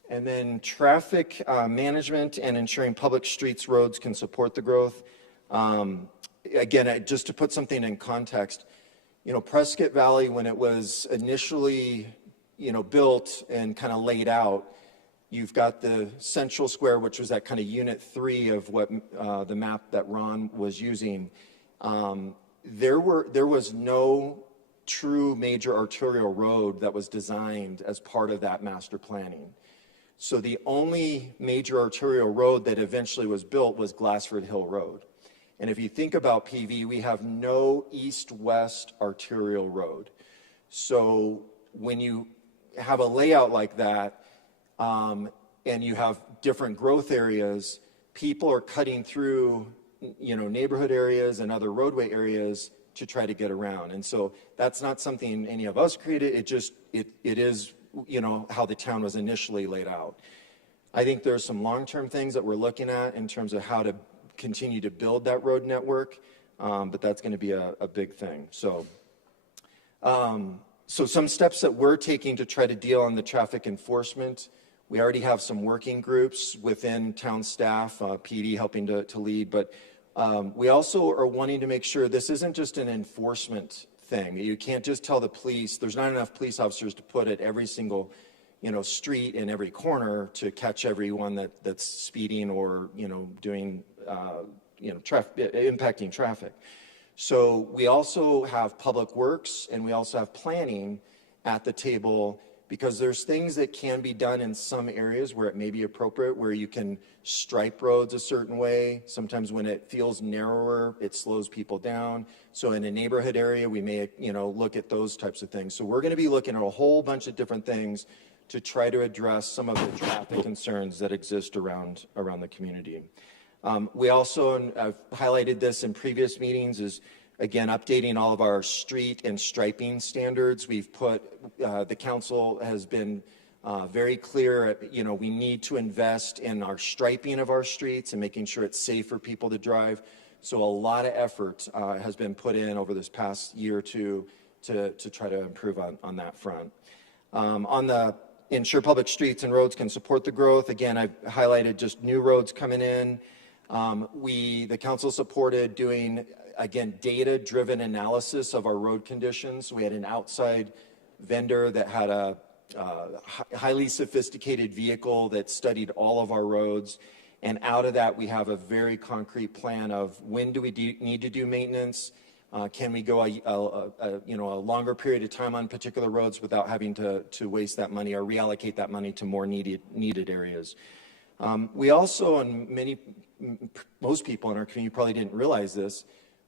And then traffic management and ensuring public streets, roads can support the growth. Again, just to put something in context, Prescott Valley, when it was initially, built and kind of laid out, you've got the central square, which was that kind of unit 3 of what the map that Ron was using. There was no true major arterial road that was designed as part of that master planning. So the only major arterial road that eventually was built was Glassford Hill Road. And if you think about PV, we have no east-west arterial road. So when you have a layout like that, and you have different growth areas, people are cutting through, neighborhood areas and other roadway areas to try to get around. And so that's not something any of us created. It is, how the town was initially laid out. I think there's some long-term things that we're looking at in terms of how to continue to build that road network, but that's going to be a big thing. So some steps that we're taking to try to deal on the traffic enforcement. We already have some working groups within town staff, PD helping to lead, but we also are wanting to make sure this isn't just an enforcement thing. You can't just tell the police, there's not enough police officers to put at every single street in every corner to catch everyone that's speeding or doing impacting traffic. So we also have public works and we also have planning at the table, because there's things that can be done in some areas where it may be appropriate, where you can stripe roads a certain way. Sometimes when it feels narrower, it slows people down. So in a neighborhood area, we may, look at those types of things. So we're going to be looking at a whole bunch of different things to try to address some of the traffic concerns that exist around the community. We also, and I've highlighted this in previous meetings, is again, updating all of our street and striping standards. We've put, the council has been very clear, we need to invest in our striping of our streets and making sure it's safe for people to drive. So a lot of effort has been put in over this past year or two to try to improve on that front. On the ensure public streets and roads can support the growth, again, I've highlighted just new roads coming in. The council supported doing, again, data-driven analysis of our road conditions. We had an outside vendor that had a highly sophisticated vehicle that studied all of our roads. And out of that, we have a very concrete plan of when do we need to do maintenance? Can we go a longer period of time on particular roads without having to waste that money or reallocate that money to more needed areas? We also, and most people in our community probably didn't realize this,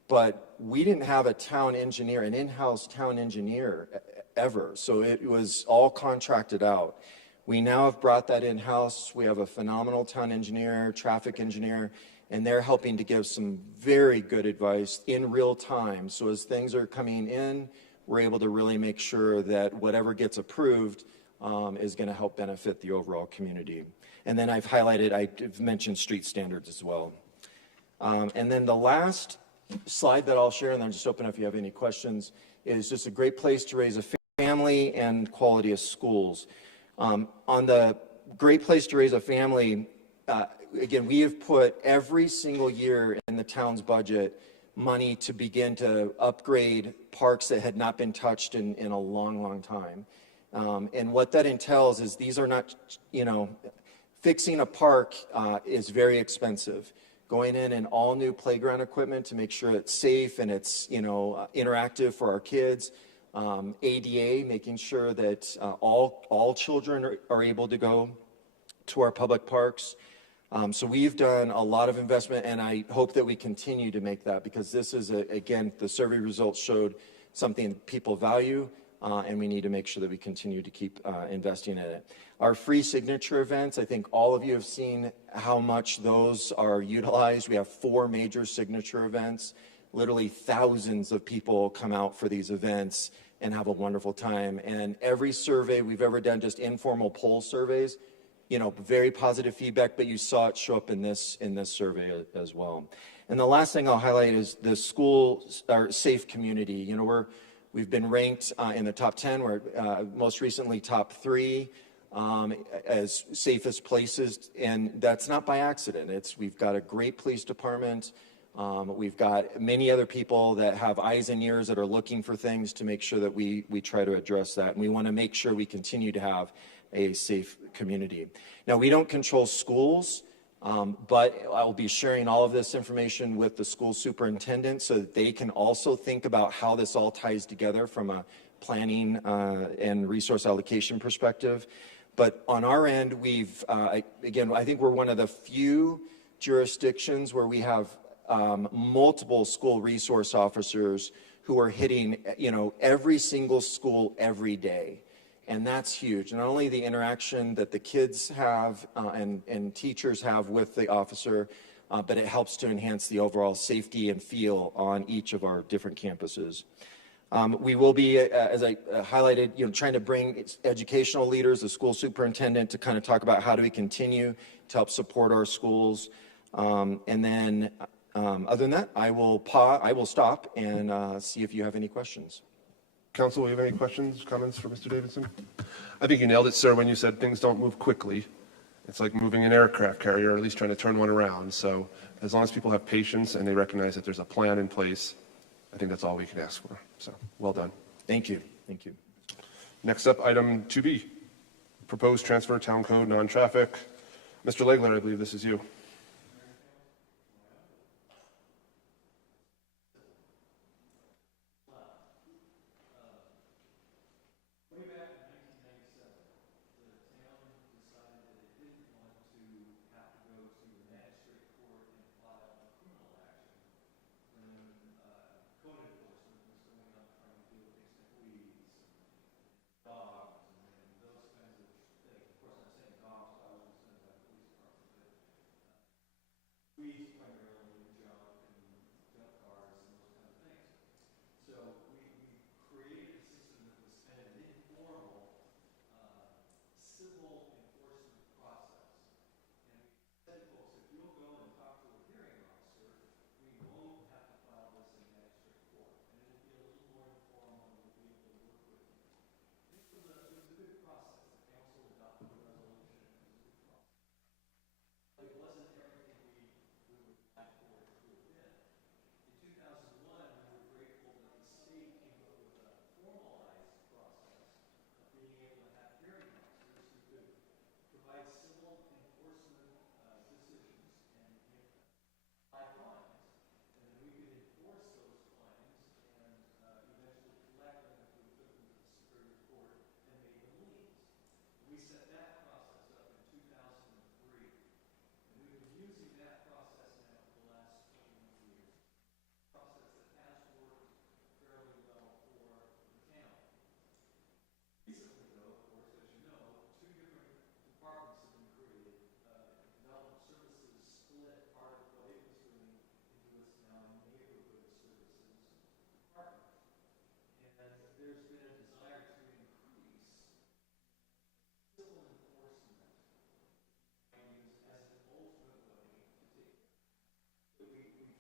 but we didn't have a town engineer, an in-house town engineer ever. So it was all contracted out. We now have brought that in-house. We have a phenomenal town engineer, traffic engineer, and they're helping to give some very good advice in real time. So as things are coming in, we're able to really make sure that whatever gets approved is going to help benefit the overall community. And then I've mentioned street standards as well. And then the last slide that I'll share, and then just open up if you have any questions, is just a great place to raise a family and quality of schools. On the great place to raise a family, again, we have put every single year in the town's budget money to begin to upgrade parks that had not been touched in a long, long time. And what that entails is these are not, fixing a park is very expensive. Going in and all new playground equipment to make sure it's safe and it's, interactive for our kids. ADA, making sure that all children are able to go to our public parks. So we've done a lot of investment, and I hope that we continue to make that, because this is, again, the survey results showed something people value, and we need to make sure that we continue to keep investing in it. Our free signature events, I think all of you have seen how much those are utilized. We have 4 major signature events. Literally thousands of people come out for these events and have a wonderful time. And every survey we've ever done, just informal poll surveys, very positive feedback, but you saw it show up in this survey as well. And the last thing I'll highlight is the school or safe community. We've been ranked in the top 10. We're most recently top 3 as safest places, and that's not by accident. We've got a great police department. We've got many other people that have eyes and ears that are looking for things to make sure that we try to address that. And we want to make sure we continue to have a safe community. Now, we don't control schools, but I'll be sharing all of this information with the school superintendent so that they can also think about how this all ties together from a planning and resource allocation perspective. But on our end, I think we're one of the few jurisdictions where we have multiple school resource officers who are hitting, every single school every day. And that's huge. Not only the interaction that the kids have and teachers have with the officer, but it helps to enhance the overall safety and feel on each of our different campuses. We will be, as I highlighted, trying to bring educational leaders, the school superintendent, to kind of talk about how do we continue to help support our schools. And then other than that, I will stop and see if you have any questions. Council, do you have any questions, comments for Mr. Davidson? I think you nailed it, sir, when you said things don't move quickly. It's like moving an aircraft carrier, or at least trying to turn one around. So as long as people have patience and they recognize that there's a plan in place, I think that's all we can ask for. So well done. Thank you. Thank you. Next up, item 2B, proposed transfer town code non-traffic. Mr. Legler, I believe this is you.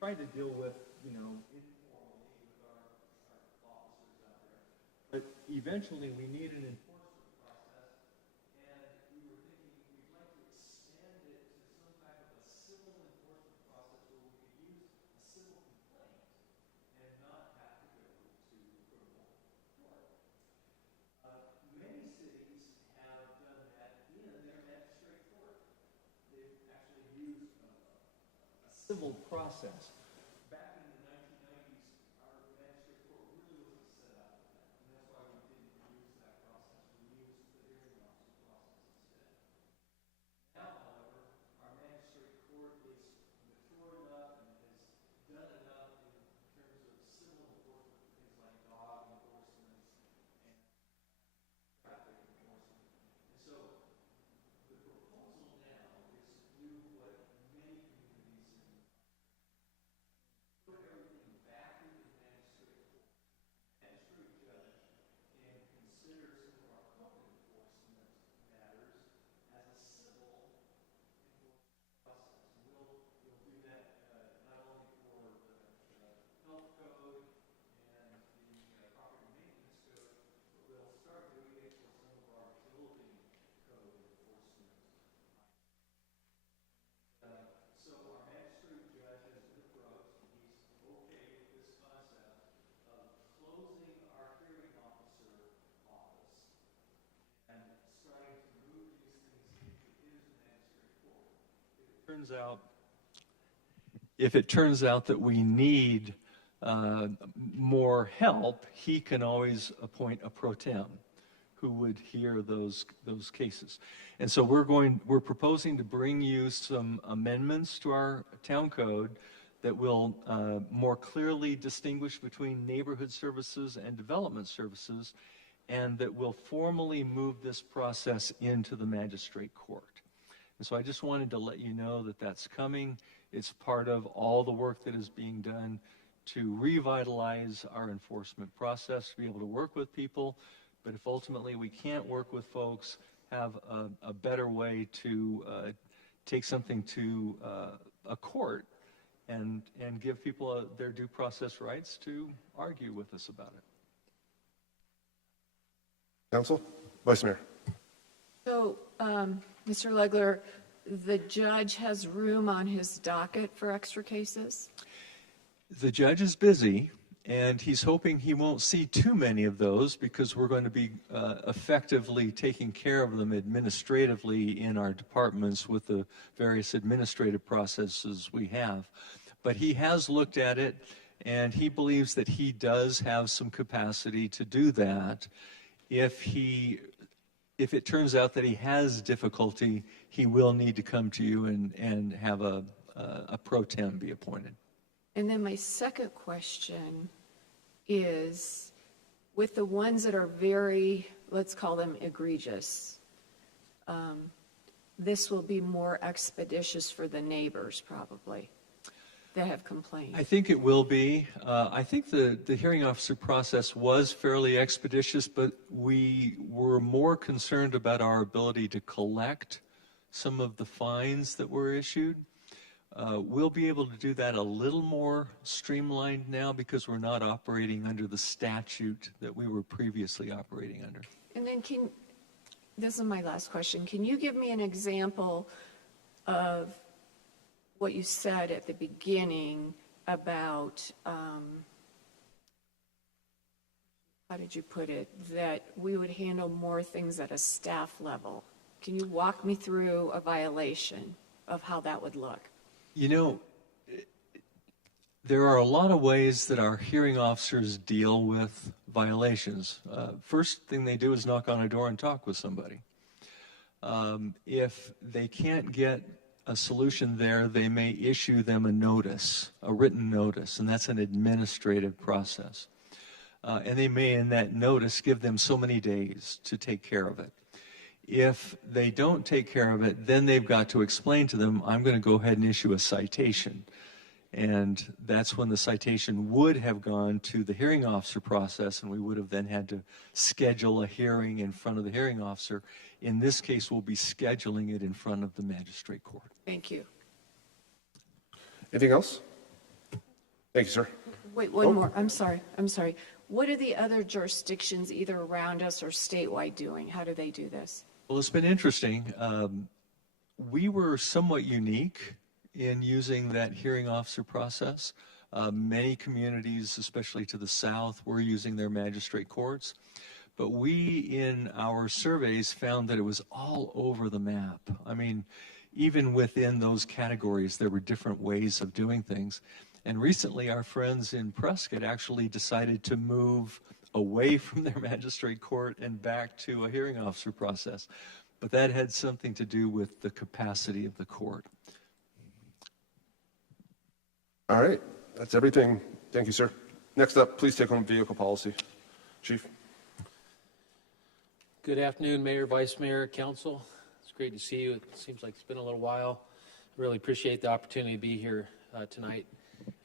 tried to deal with, informally with our officers out there. But eventually, we need an enforcement process, and we were thinking we'd like to extend it to some type of a civil enforcement process where we could use a civil complaint and not have to go to criminal court. Many cities have done that in their magistrate court. They've actually used a civil process. Back in the 1990s, our magistrate court really wasn't set up for that, and that's why we didn't use that process. We used the hearing officer process instead. Now, however, our magistrate court is mature enough and has done enough in terms of civil enforcement for things like dog enforcement and traffic enforcement. And so the proposal now is to do what many communities in put everything back into the magistrate court. Magistrate judge can consider some of our code enforcement matters as a civil enforcement process. And we'll do that not only for the health code and the property maintenance code, but we'll start doing it for some of our building code enforcement. So our magistrate judge has been approached, and he's okay with this concept of closing our hearing officer office and starting to move these things into his magistrate court. If it turns out that we need more help, he can always appoint a pro tem who would hear those cases. And so we're proposing to bring you some amendments to our town code that will more clearly distinguish between neighborhood services and development services, and that will formally move this process into the magistrate court. And so I just wanted to let you know that that's coming. It's part of all the work that is being done to revitalize our enforcement process, to be able to work with people. But if ultimately we can't work with folks, have a better way to take something to a court and give people their due process rights to argue with us about it. Council? Vice Mayor? So, Mr. Legler, the judge has room on his docket for extra cases? The judge is busy, and he's hoping he won't see too many of those because we're going to be effectively taking care of them administratively in our departments with the various administrative processes we have. But he has looked at it, and he believes that he does have some capacity to do that. If it turns out that he has difficulty, he will need to come to you and have a pro tem be appointed. And then my second question is, with the ones that are very, let's call them egregious, this will be more expeditious for the neighbors probably that have complained. I think it will be. I think the hearing officer process was fairly expeditious, but we were more concerned about our ability to collect some of the fines that were issued. We'll be able to do that a little more streamlined now because we're not operating under the statute that we were previously operating under. And then this is my last question, can you give me an example of what you said at the beginning about, how did you put it, that we would handle more things at a staff level? Can you walk me through a violation of how that would look? You know, there are a lot of ways that our hearing officers deal with violations. First thing they do is knock on a door and talk with somebody. If they can't get a solution there, they may issue them a notice, a written notice, and that's an administrative process. And they may, in that notice, give them so many days to take care of it. If they don't take care of it, then they've got to explain to them, I'm going to go ahead and issue a citation. And that's when the citation would have gone to the hearing officer process, and we would have then had to schedule a hearing in front of the hearing officer. In this case, we'll be scheduling it in front of the magistrate court. Thank you. Anything else? Thank you, sir. Wait, one more, I'm sorry. What are the other jurisdictions either around us or statewide doing? How do they do this? Well, it's been interesting. We were somewhat unique in using that hearing officer process. Many communities, especially to the south, were using their magistrate courts. But we, in our surveys, found that it was all over the map. I mean, even within those categories, there were different ways of doing things. And recently, our friends in Prescott actually decided to move away from their magistrate court and back to a hearing officer process. But that had something to do with the capacity of the court. All right, that's everything. Thank you, sir. Next up, please take home vehicle policy. Chief. Good afternoon, Mayor, Vice Mayor, Council. It's great to see you. It seems like it's been a little while. Really appreciate the opportunity to be here tonight.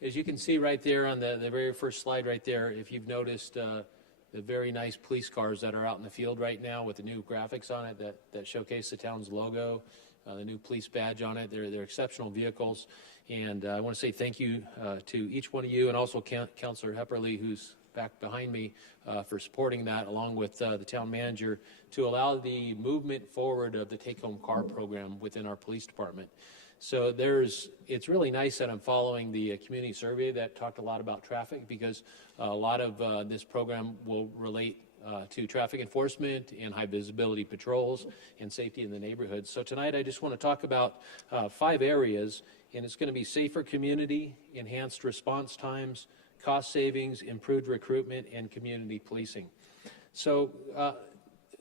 As you can see right there on the very first slide right there, if you've noticed the very nice police cars that are out in the field right now with the new graphics on it that showcase the town's logo, the new police badge on it. They're exceptional vehicles. And I want to say thank you to each one of you, and also Councilor Hepperly, who's back behind me, for supporting that, along with the town manager, to allow the movement forward of the take-home car program within our police department. So it's really nice that I'm following the community survey that talked a lot about traffic, because a lot of this program will relate to traffic enforcement and high visibility patrols and safety in the neighborhoods. So tonight I just want to talk about 5 areas, and it's going to be safer community, enhanced response times, cost savings, improved recruitment, and community policing. So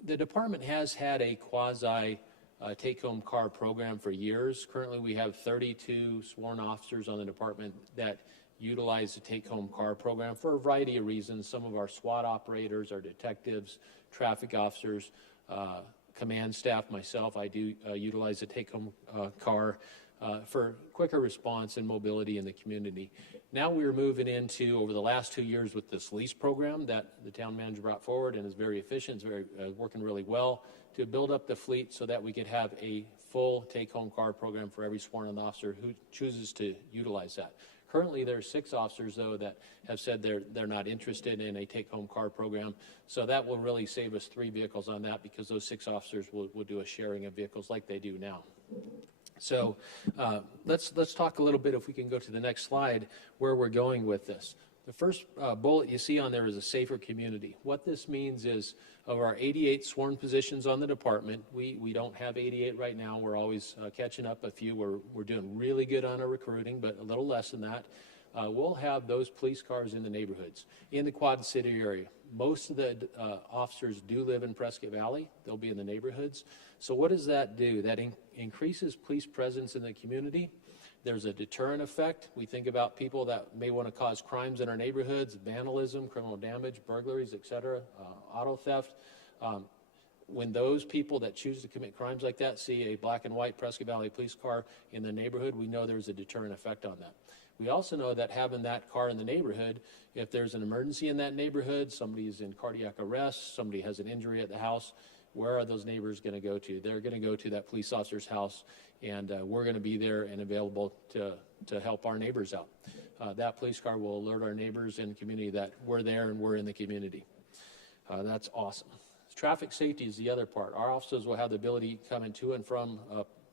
the department has had a quasi take-home car program for years. Currently, we have 32 sworn officers on the department that utilize the take-home car program for a variety of reasons. Some of our SWAT operators, our detectives, traffic officers, command staff, myself, I do utilize the take-home car for quicker response and mobility in the community. Now we're moving into, over the last 2 years, with this lease program that the town manager brought forward and is very efficient, it's very working really well, to build up the fleet so that we could have a full take-home car program for every sworn officer who chooses to utilize that. Currently, there are 6 officers, though, that have said they're not interested in a take-home car program. So that will really save us 3 vehicles on that, because those 6 officers will do a sharing of vehicles like they do now. So let's talk a little bit, if we can go to the next slide, where we're going with this. The first bullet you see on there is a safer community. What this means is, of our 88 sworn positions on the department, we don't have 88 right now. We're always catching up a few. We're doing really good on our recruiting, but a little less than that. We'll have those police cars in the neighborhoods, in the Quad City area. Most of the officers do live in Prescott Valley. They'll be in the neighborhoods. So what does that do? That increases police presence in the community. There's a deterrent effect. We think about people that may want to cause crimes in our neighborhoods, vandalism, criminal damage, burglaries, etc., auto theft. When those people that choose to commit crimes like that see a black and white Prescott Valley police car in the neighborhood, we know there's a deterrent effect on that. We also know that having that car in the neighborhood, if there's an emergency in that neighborhood, somebody's in cardiac arrest, somebody has an injury at the house, where are those neighbors going to go to? They're going to go to that police officer's house, and we're going to be there and available to help our neighbors out. That police car will alert our neighbors in the community that we're there and we're in the community. That's awesome. Traffic safety is the other part. Our officers will have the ability to come in to and from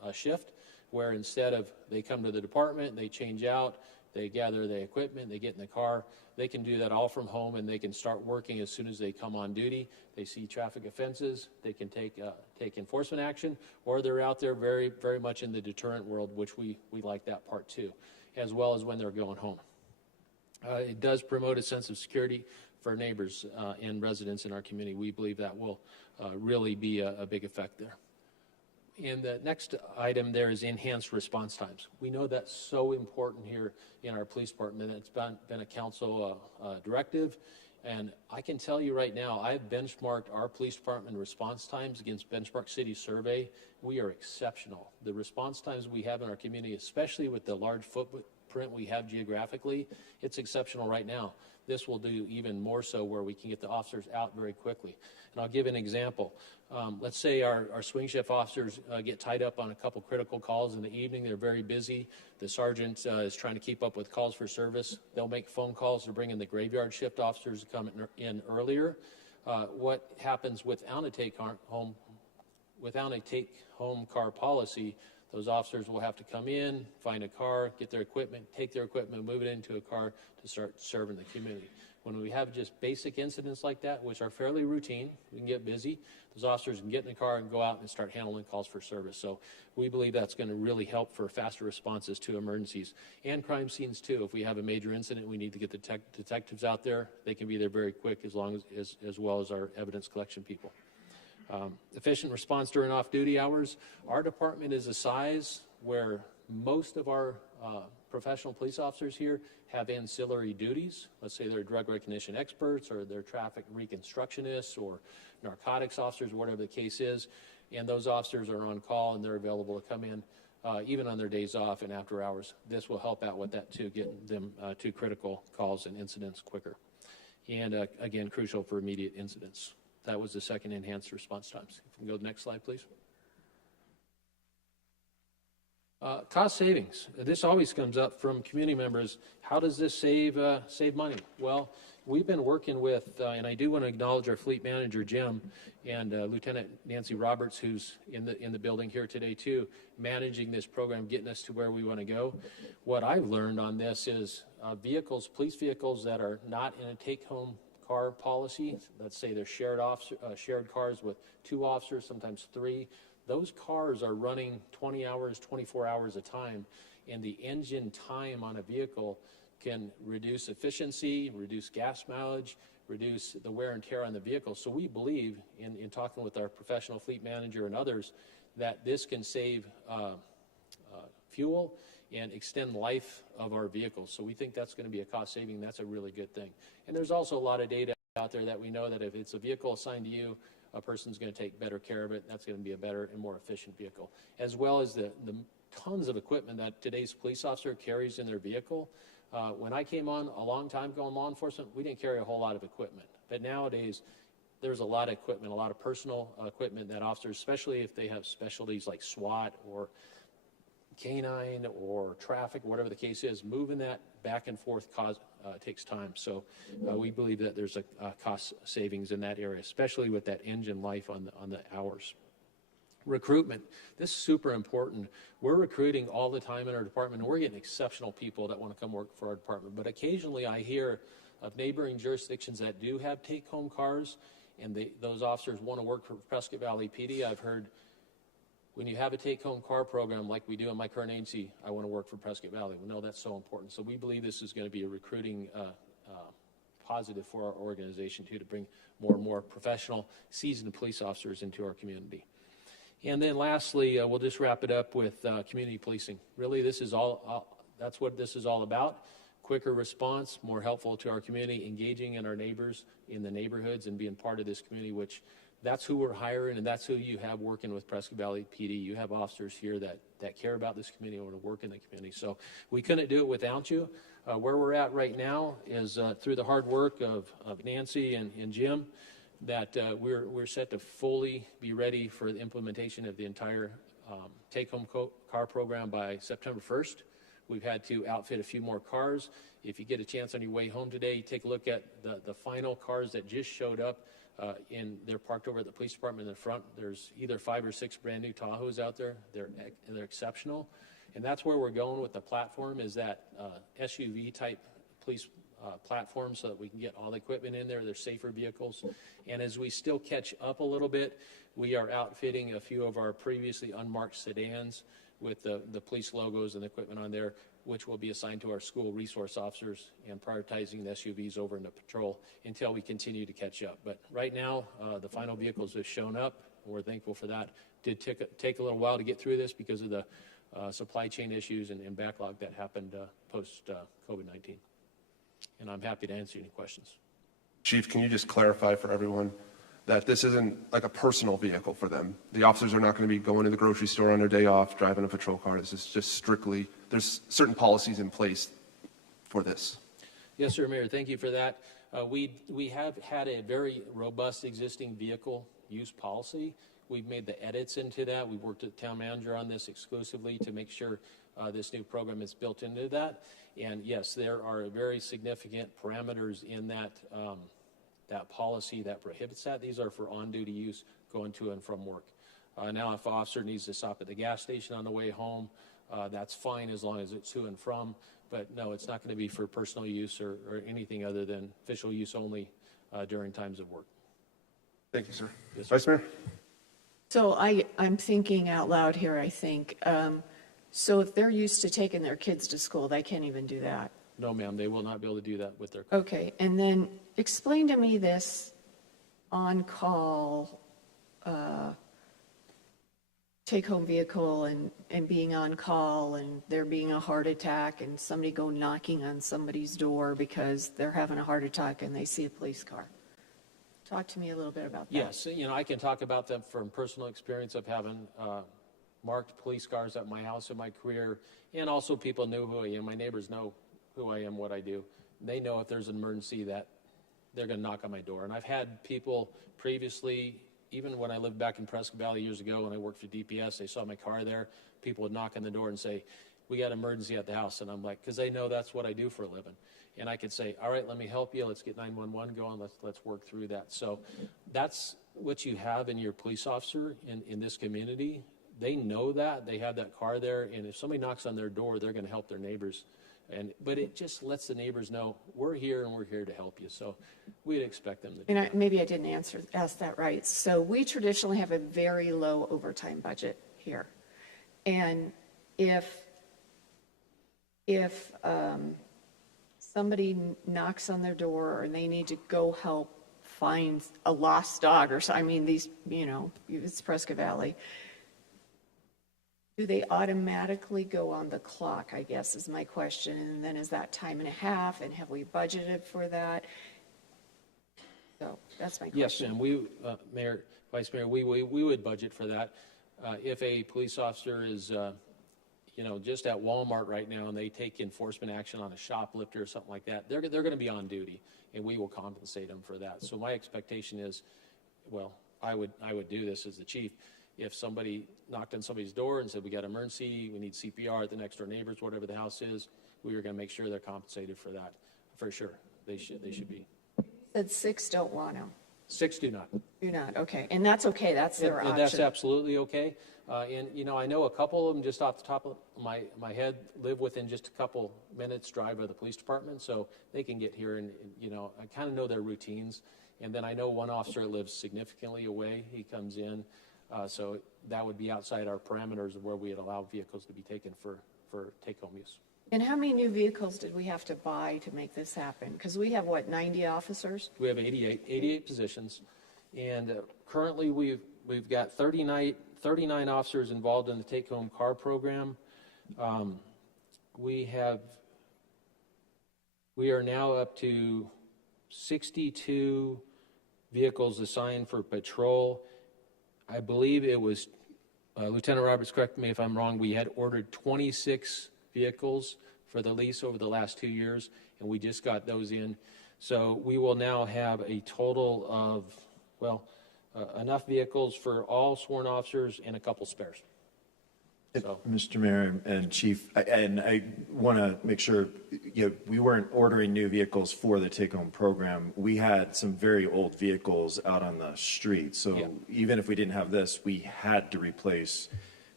a shift, where instead of they come to the department, they change out, they gather the equipment, they get in the car, they can do that all from home, and they can start working as soon as they come on duty. They see traffic offenses, they can take enforcement action, or they're out there very, very much in the deterrent world, which we like that part too, as well as when they're going home. It does promote a sense of security for neighbors and residents in our community. We believe that will really be a big effect there. And the next item there is enhanced response times. We know that's so important here in our police department. It's been a council directive, and I can tell you right now, I've benchmarked our police department response times against Benchmark City Survey. We are exceptional. The response times we have in our community, especially with the large footprint footprint we have geographically, it's exceptional right now. This will do even more so where we can get the officers out very quickly. And I'll give an example. Let's say our swing shift officers get tied up on a couple critical calls in the evening. They're very busy. The sergeant is trying to keep up with calls for service. They'll make phone calls to bring in the graveyard shift officers to come in earlier. What happens without a take-home car policy, those officers will have to come in, find a car, get their equipment, take their equipment, move it into a car to start serving the community. When we have just basic incidents like that, which are fairly routine, we can get busy, those officers can get in the car and go out and start handling calls for service. So we believe that's going to really help for faster responses to emergencies and crime scenes too. If we have a major incident, we need to get the detectives out there. They can be there very quick as well as our evidence collection people. Efficient response during off-duty hours. Our department is a size where most of our professional police officers here have ancillary duties. Let's say they're drug recognition experts or they're traffic reconstructionists or narcotics officers, whatever the case is. And those officers are on call and they're available to come in even on their days off and after hours. This will help out with that too, getting them to critical calls and incidents quicker. And again, crucial for immediate incidents. That was the second enhanced response times. If we can go to the next slide, please. Cost savings. This always comes up from community members. How does this save money? Well, we've been working with, and I do want to acknowledge our fleet manager, Jim, and Lieutenant Nancy Roberts, who's in the building here today too, managing this program, getting us to where we want to go. What I've learned on this is police vehicles that are not in a take-home car policy, let's say they're shared cars with 2 officers, sometimes 3, those cars are running 20 hours, 24 hours a time, and the engine time on a vehicle can reduce efficiency, reduce gas mileage, reduce the wear and tear on the vehicle. So we believe, in talking with our professional fleet manager and others, that this can save fuel and extend life of our vehicles. So we think that's going to be a cost saving. That's a really good thing. And there's also a lot of data out there that we know that if it's a vehicle assigned to you, a person's going to take better care of it. That's going to be a better and more efficient vehicle, as well as the tons of equipment that today's police officer carries in their vehicle. When I came on a long time ago in law enforcement, we didn't carry a whole lot of equipment. But nowadays, there's a lot of equipment, a lot of personal equipment that officers, especially if they have specialties like SWAT or canine or traffic, whatever the case is, moving that back and forth takes time. So we believe that there's a cost savings in that area, especially with that engine life on the hours. Recruitment. This is super important. We're recruiting all the time in our department, and we're getting exceptional people that want to come work for our department. But occasionally I hear of neighboring jurisdictions that do have take-home cars, and those officers want to work for Prescott Valley PD. I've heard, when you have a take-home car program like we do in my current agency, I want to work for Prescott Valley. We know that's so important. So we believe this is going to be a recruiting positive for our organization, too, to bring more and more professional, seasoned police officers into our community. And then lastly, we'll just wrap it up with community policing. Really, this is that's what this is all about. Quicker response, more helpful to our community, engaging in our neighbors in the neighborhoods and being part of this community, which that's who we're hiring, and that's who you have working with Prescott Valley PD. You have officers here that care about this community and want to work in the community. So we couldn't do it without you. Where we're at right now is through the hard work of Nancy and Jim, that we're set to fully be ready for the implementation of the entire take-home car program by September 1st. We've had to outfit a few more cars. If you get a chance on your way home today, take a look at the final cars that just showed up. They're parked over at the police department in the front. There's either 5 or 6 brand new Tahoes out there. They're exceptional. And that's where we're going with the platform, is that SUV type police platform, so that we can get all the equipment in there. They're safer vehicles. And as we still catch up a little bit, we are outfitting a few of our previously unmarked sedans with the police logos and equipment on there, which will be assigned to our school resource officers, and prioritizing the SUVs over into patrol until we continue to catch up. But right now, the final vehicles have shown up, and we're thankful for that. Did take a little while to get through this because of the supply chain issues and backlog that happened post-COVID-19. And I'm happy to answer any questions. Chief, can you just clarify for everyone, that this isn't like a personal vehicle for them. The officers are not going to be going to the grocery store on their day off, driving a patrol car. This is just strictly, there's certain policies in place for this. Yes, sir, Mayor, thank you for that. We have had a very robust existing vehicle use policy. We've made the edits into that. We've worked with the town manager on this exclusively to make sure this new program is built into that. And yes, there are very significant parameters in that that policy that prohibits that. These are for on-duty use going to and from work. Now, if an officer needs to stop at the gas station on the way home, that's fine as long as it's to and from. But no, it's not going to be for personal use or anything other than official use only during times of work. Thank you, sir. Yes, sir. Vice Mayor? So I'm thinking out loud here, I think. So if they're used to taking their kids to school, they can't even do that. No, ma'am, they will not be able to do that with their. Okay, and then explain to me this on-call, take-home vehicle and being on call and there being a heart attack and somebody go knocking on somebody's door because they're having a heart attack and they see a police car. Talk to me a little bit about that. Yes, I can talk about them from personal experience of having marked police cars at my house in my career, and also people know who I am. My neighbors know who I am, what I do. They know if there's an emergency that they're going to knock on my door. And I've had people previously, even when I lived back in Prescott Valley years ago when I worked for DPS, they saw my car there. People would knock on the door and say, "We got an emergency at the house." And I'm like, because they know that's what I do for a living. And I could say, "All right, let me help you. Let's get 911 going. Let's work through that." So that's what you have in your police officer in this community. They know that. They have that car there. And if somebody knocks on their door, they're going to help their neighbors. But it just lets the neighbors know, we're here and we're here to help you. So we'd expect them to do that. And maybe I didn't ask that right. So we traditionally have a very low overtime budget here. And if somebody knocks on their door and they need to go help find a lost dog or so, I mean, it's Prescott Valley. Do they automatically go on the clock, I guess, is my question. And then is that time and a half, and have we budgeted for that? So that's my question. Yes, ma'am. We, Mayor, Vice Mayor, we would budget for that. If a police officer is, just at Walmart right now and they take enforcement action on a shoplifter or something like that, they're going to be on duty, and we will compensate them for that. So my expectation is, I would do this as the chief. If somebody knocked on somebody's door and said, "We got an emergency, we need CPR at the next door neighbors," whatever the house is, we are going to make sure they're compensated for that. For sure, they should be. Said 6 don't want to. 6 do not. Do not, okay. And that's okay, that's their And option. that's absolutely okay. And I know a couple of them just off the top of my head live within just a couple minutes drive of the police department, so they can get here and I kind of know their routines. And then I know one officer lives significantly away. He comes in. So that would be outside our parameters of where we would allow vehicles to be taken for take-home use. And how many new vehicles did we have to buy to make this happen? Because we have, 90 officers? We have 88 positions, and currently we've got 39 officers involved in the take-home car program. We are now up to 62 vehicles assigned for patrol. I believe it was, Lieutenant Roberts, correct me if I'm wrong, we had ordered 26 vehicles for the lease over the last 2 years, and we just got those in. So we will now have a total of, enough vehicles for all sworn officers and a couple spares. So. Mr. Mayor and Chief, I want to make sure, we weren't ordering new vehicles for the take-home program. We had some very old vehicles out on the street. So even if we didn't have this, we had to replace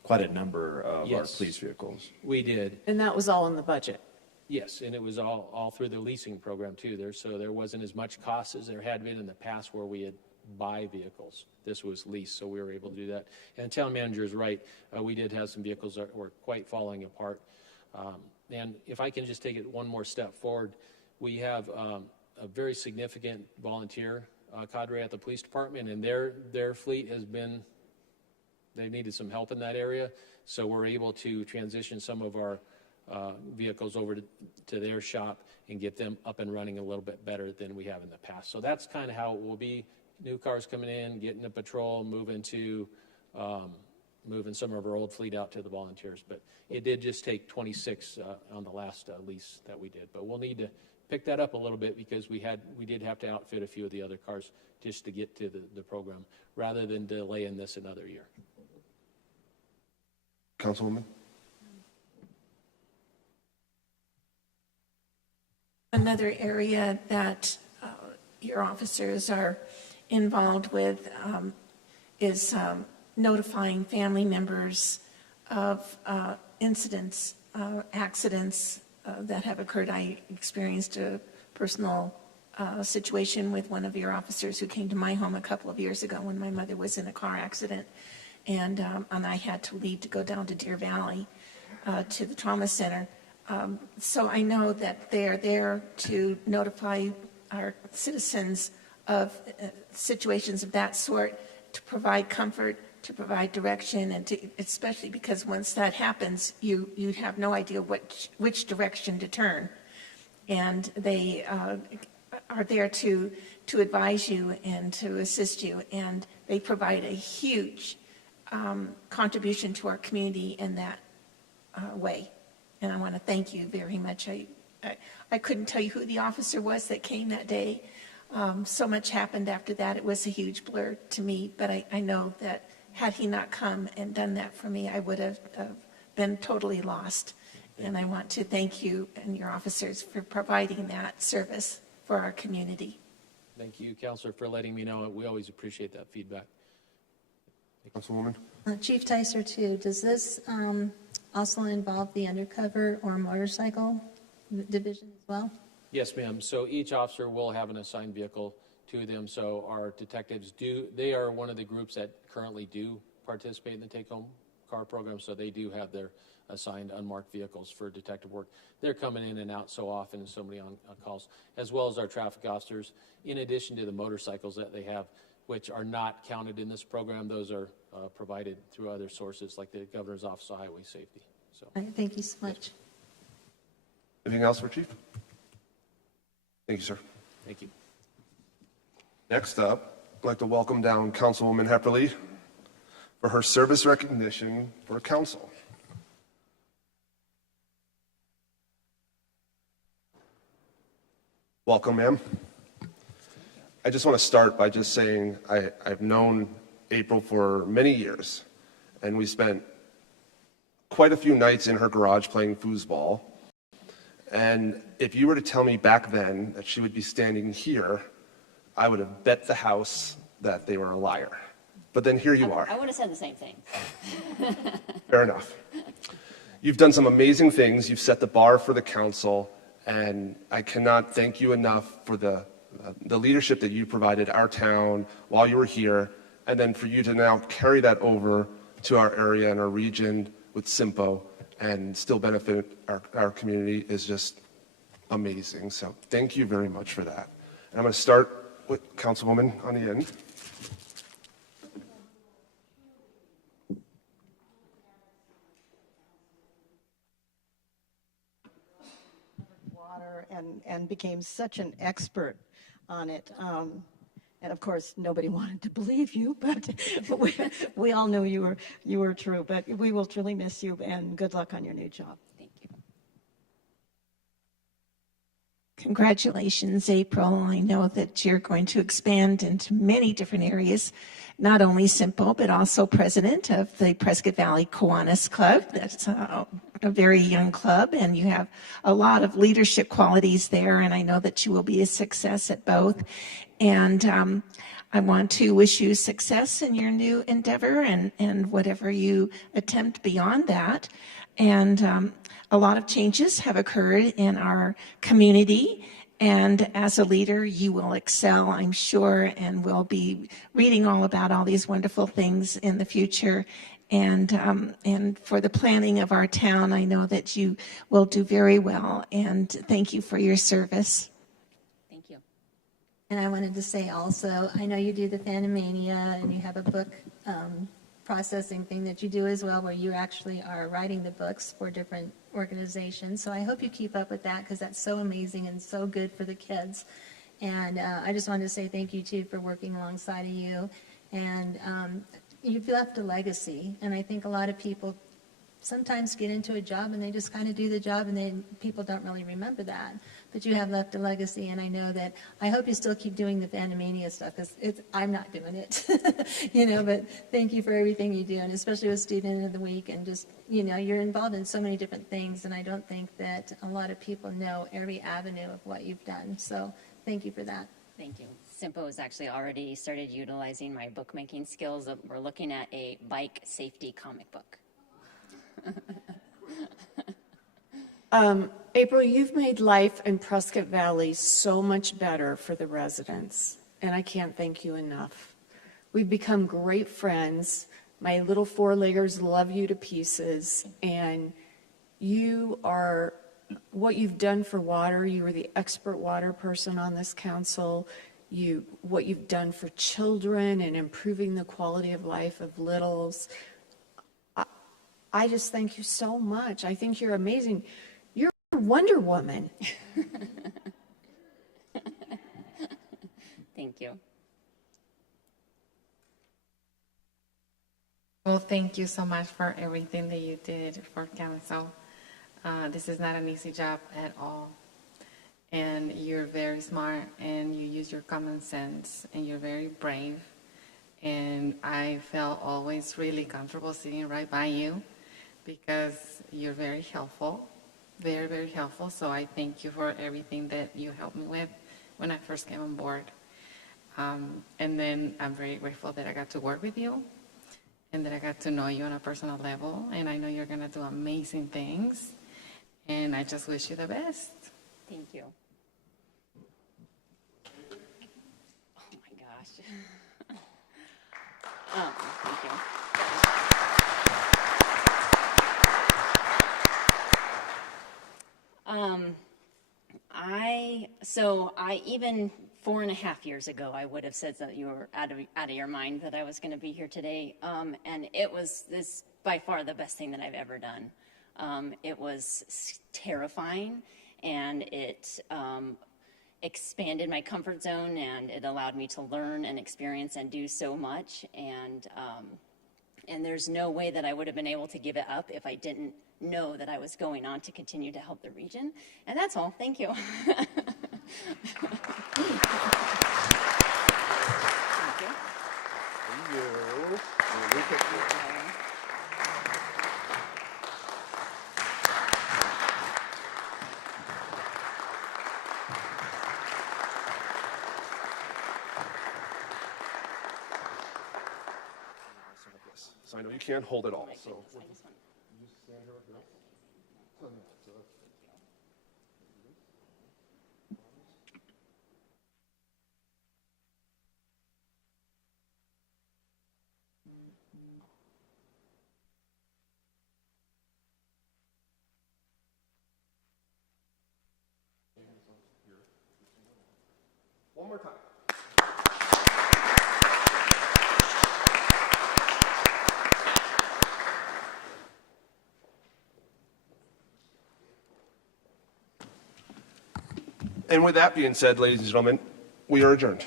quite a number of our police vehicles. We did. And that was all in the budget? Yes, and it was all through the leasing program too. So there wasn't as much cost as there had been in the past where we had buy vehicles. This was leased, so we were able to do that. And the town manager is right. We did have some vehicles that were quite falling apart. And if I can just take it one more step forward, we have a very significant volunteer cadre at the police department, and their fleet has been, they needed some help in that area. So we're able to transition some of our vehicles over to their shop and get them up and running a little bit better than we have in the past. So that's kind of how it will be. new cars coming in, getting a patrol, moving some of our old fleet out to the volunteers. But it did just take 26 on the last lease that we did. But we'll need to pick that up a little bit because we did have to outfit a few of the other cars just to get to the program rather than delaying this another year. Councilwoman? Another area that your officers are involved with is notifying family members of incidents, accidents that have occurred. I experienced a personal situation with one of your officers who came to my home a couple of years ago when my mother was in a car accident, and I had to leave to go down to Deer Valley to the trauma center. So I know that they are there to notify our citizens of situations of that sort, to provide comfort, to provide direction, and to, especially because once that happens, you have no idea which direction to turn. And they are there to advise you and to assist you, and they provide a huge contribution to our community in that way. And I want to thank you very much. I couldn't tell you who the officer was that came that day. So much happened after that. It was a huge blur to me, but I know that had he not come and done that for me, I would have been totally lost. And I want to thank you and your officers for providing that service for our community. Thank you, Counselor, for letting me know. We always appreciate that feedback. Councilwoman? Chief Ticer, too, does this also involve the undercover or motorcycle division as well? Yes, ma'am. So each officer will have an assigned vehicle to them. So our detectives they are one of the groups that currently do participate in the take-home car program. So they do have their assigned unmarked vehicles for detective work. They're coming in and out so often, so many on calls, as well as our traffic officers, in addition to the motorcycles that they have, which are not counted in this program. Those are provided through other sources like the Governor's Office of Highway Safety. So, All right, thank you so much. Anything else for Chief? Thank you, sir. thank you. Next up, I'd like to welcome down Councilwoman Hepperly for her service recognition for council. Welcome, ma'am. I just want to start by just saying I've known April for many years, and we spent quite a few nights in her garage playing foosball. And if you were to tell me back then that she would be standing here, I would have bet the house that they were a liar. But then here you are. I would have said the same thing. Fair enough. You've done some amazing things. You've set the bar for the council, and I cannot thank you enough for the leadership that you provided our town while you were here, and then for you to now carry that over to our area and our region with SIMPO and still benefit our community is just amazing. So thank you very much for that. And I'm going to start with Councilwoman on the end. Water and became such an expert on it. And of course, nobody wanted to believe you, but we all knew you were true. But we will truly miss you, and good luck on your new job. Thank you. Congratulations, April. I know that you're going to expand into many different areas, not only SIMPO, but also president of the Prescott Valley Kiwanis Club. That's a very young club, and you have a lot of leadership qualities there, and I know that you will be a success at both. And I want to wish you success in your new endeavor and whatever you attempt beyond that. And a lot of changes have occurred in our community. And as a leader, you will excel, I'm sure, and we'll be reading all about all these wonderful things in the future. And for the planning of our town, I know that you will do very well. And thank you for your service. Thank you. And I wanted to say also, I know you do the Phantomania and you have a book processing thing that you do as well, where you actually are writing the books for different organizations. So I hope you keep up with that, because that's so amazing and so good for the kids. And I just wanted to say thank you, too, for working alongside of you. And you've left a legacy, and I think a lot of people sometimes get into a job and they just kind of do the job, and then people don't really remember that. But you have left a legacy, and I know that, I hope you still keep doing the Fandomania stuff, because I'm not doing it, but thank you for everything you do, and especially with Student of the Week, and just, you're involved in so many different things, and I don't think that a lot of people know every avenue of what you've done. So thank you for that. Thank you. SIMPO has actually already started utilizing my bookmaking skills. We're looking at a bike safety comic book. April, you've made life in Prescott Valley so much better for the residents, and I can't thank you enough. We've become great friends. My little four-leggers love you to pieces, and you are what you've done for water. You were the expert water person on this council. What you've done for children and improving the quality of life of littles. I just thank you so much. I think you're amazing. You're Wonder Woman. Thank you. Well, thank you so much for everything that you did for council. This is not an easy job at all. And you're very smart, and you use your common sense, and you're very brave. And I felt always really comfortable sitting right by you because you're very helpful, very, very helpful. So I thank you for everything that you helped me with when I first came on board. And then I'm very grateful that I got to work with you and that I got to know you on a personal level. And I know you're going to do amazing things. And I just wish you the best. Thank you. Oh my gosh. Thank you. I even 4.5 years ago, I would have said that you were out of your mind that I was going to be here today. And it was by far the best thing that I've ever done. It was terrifying, and it expanded my comfort zone, and it allowed me to learn and experience and do so much. And there's no way that I would have been able to give it up if I didn't know that I was going on to continue to help the region. And that's all. Thank you. Thank you. So I know you can't hold it all, so. One more time. And with that being said, ladies and gentlemen, we are adjourned.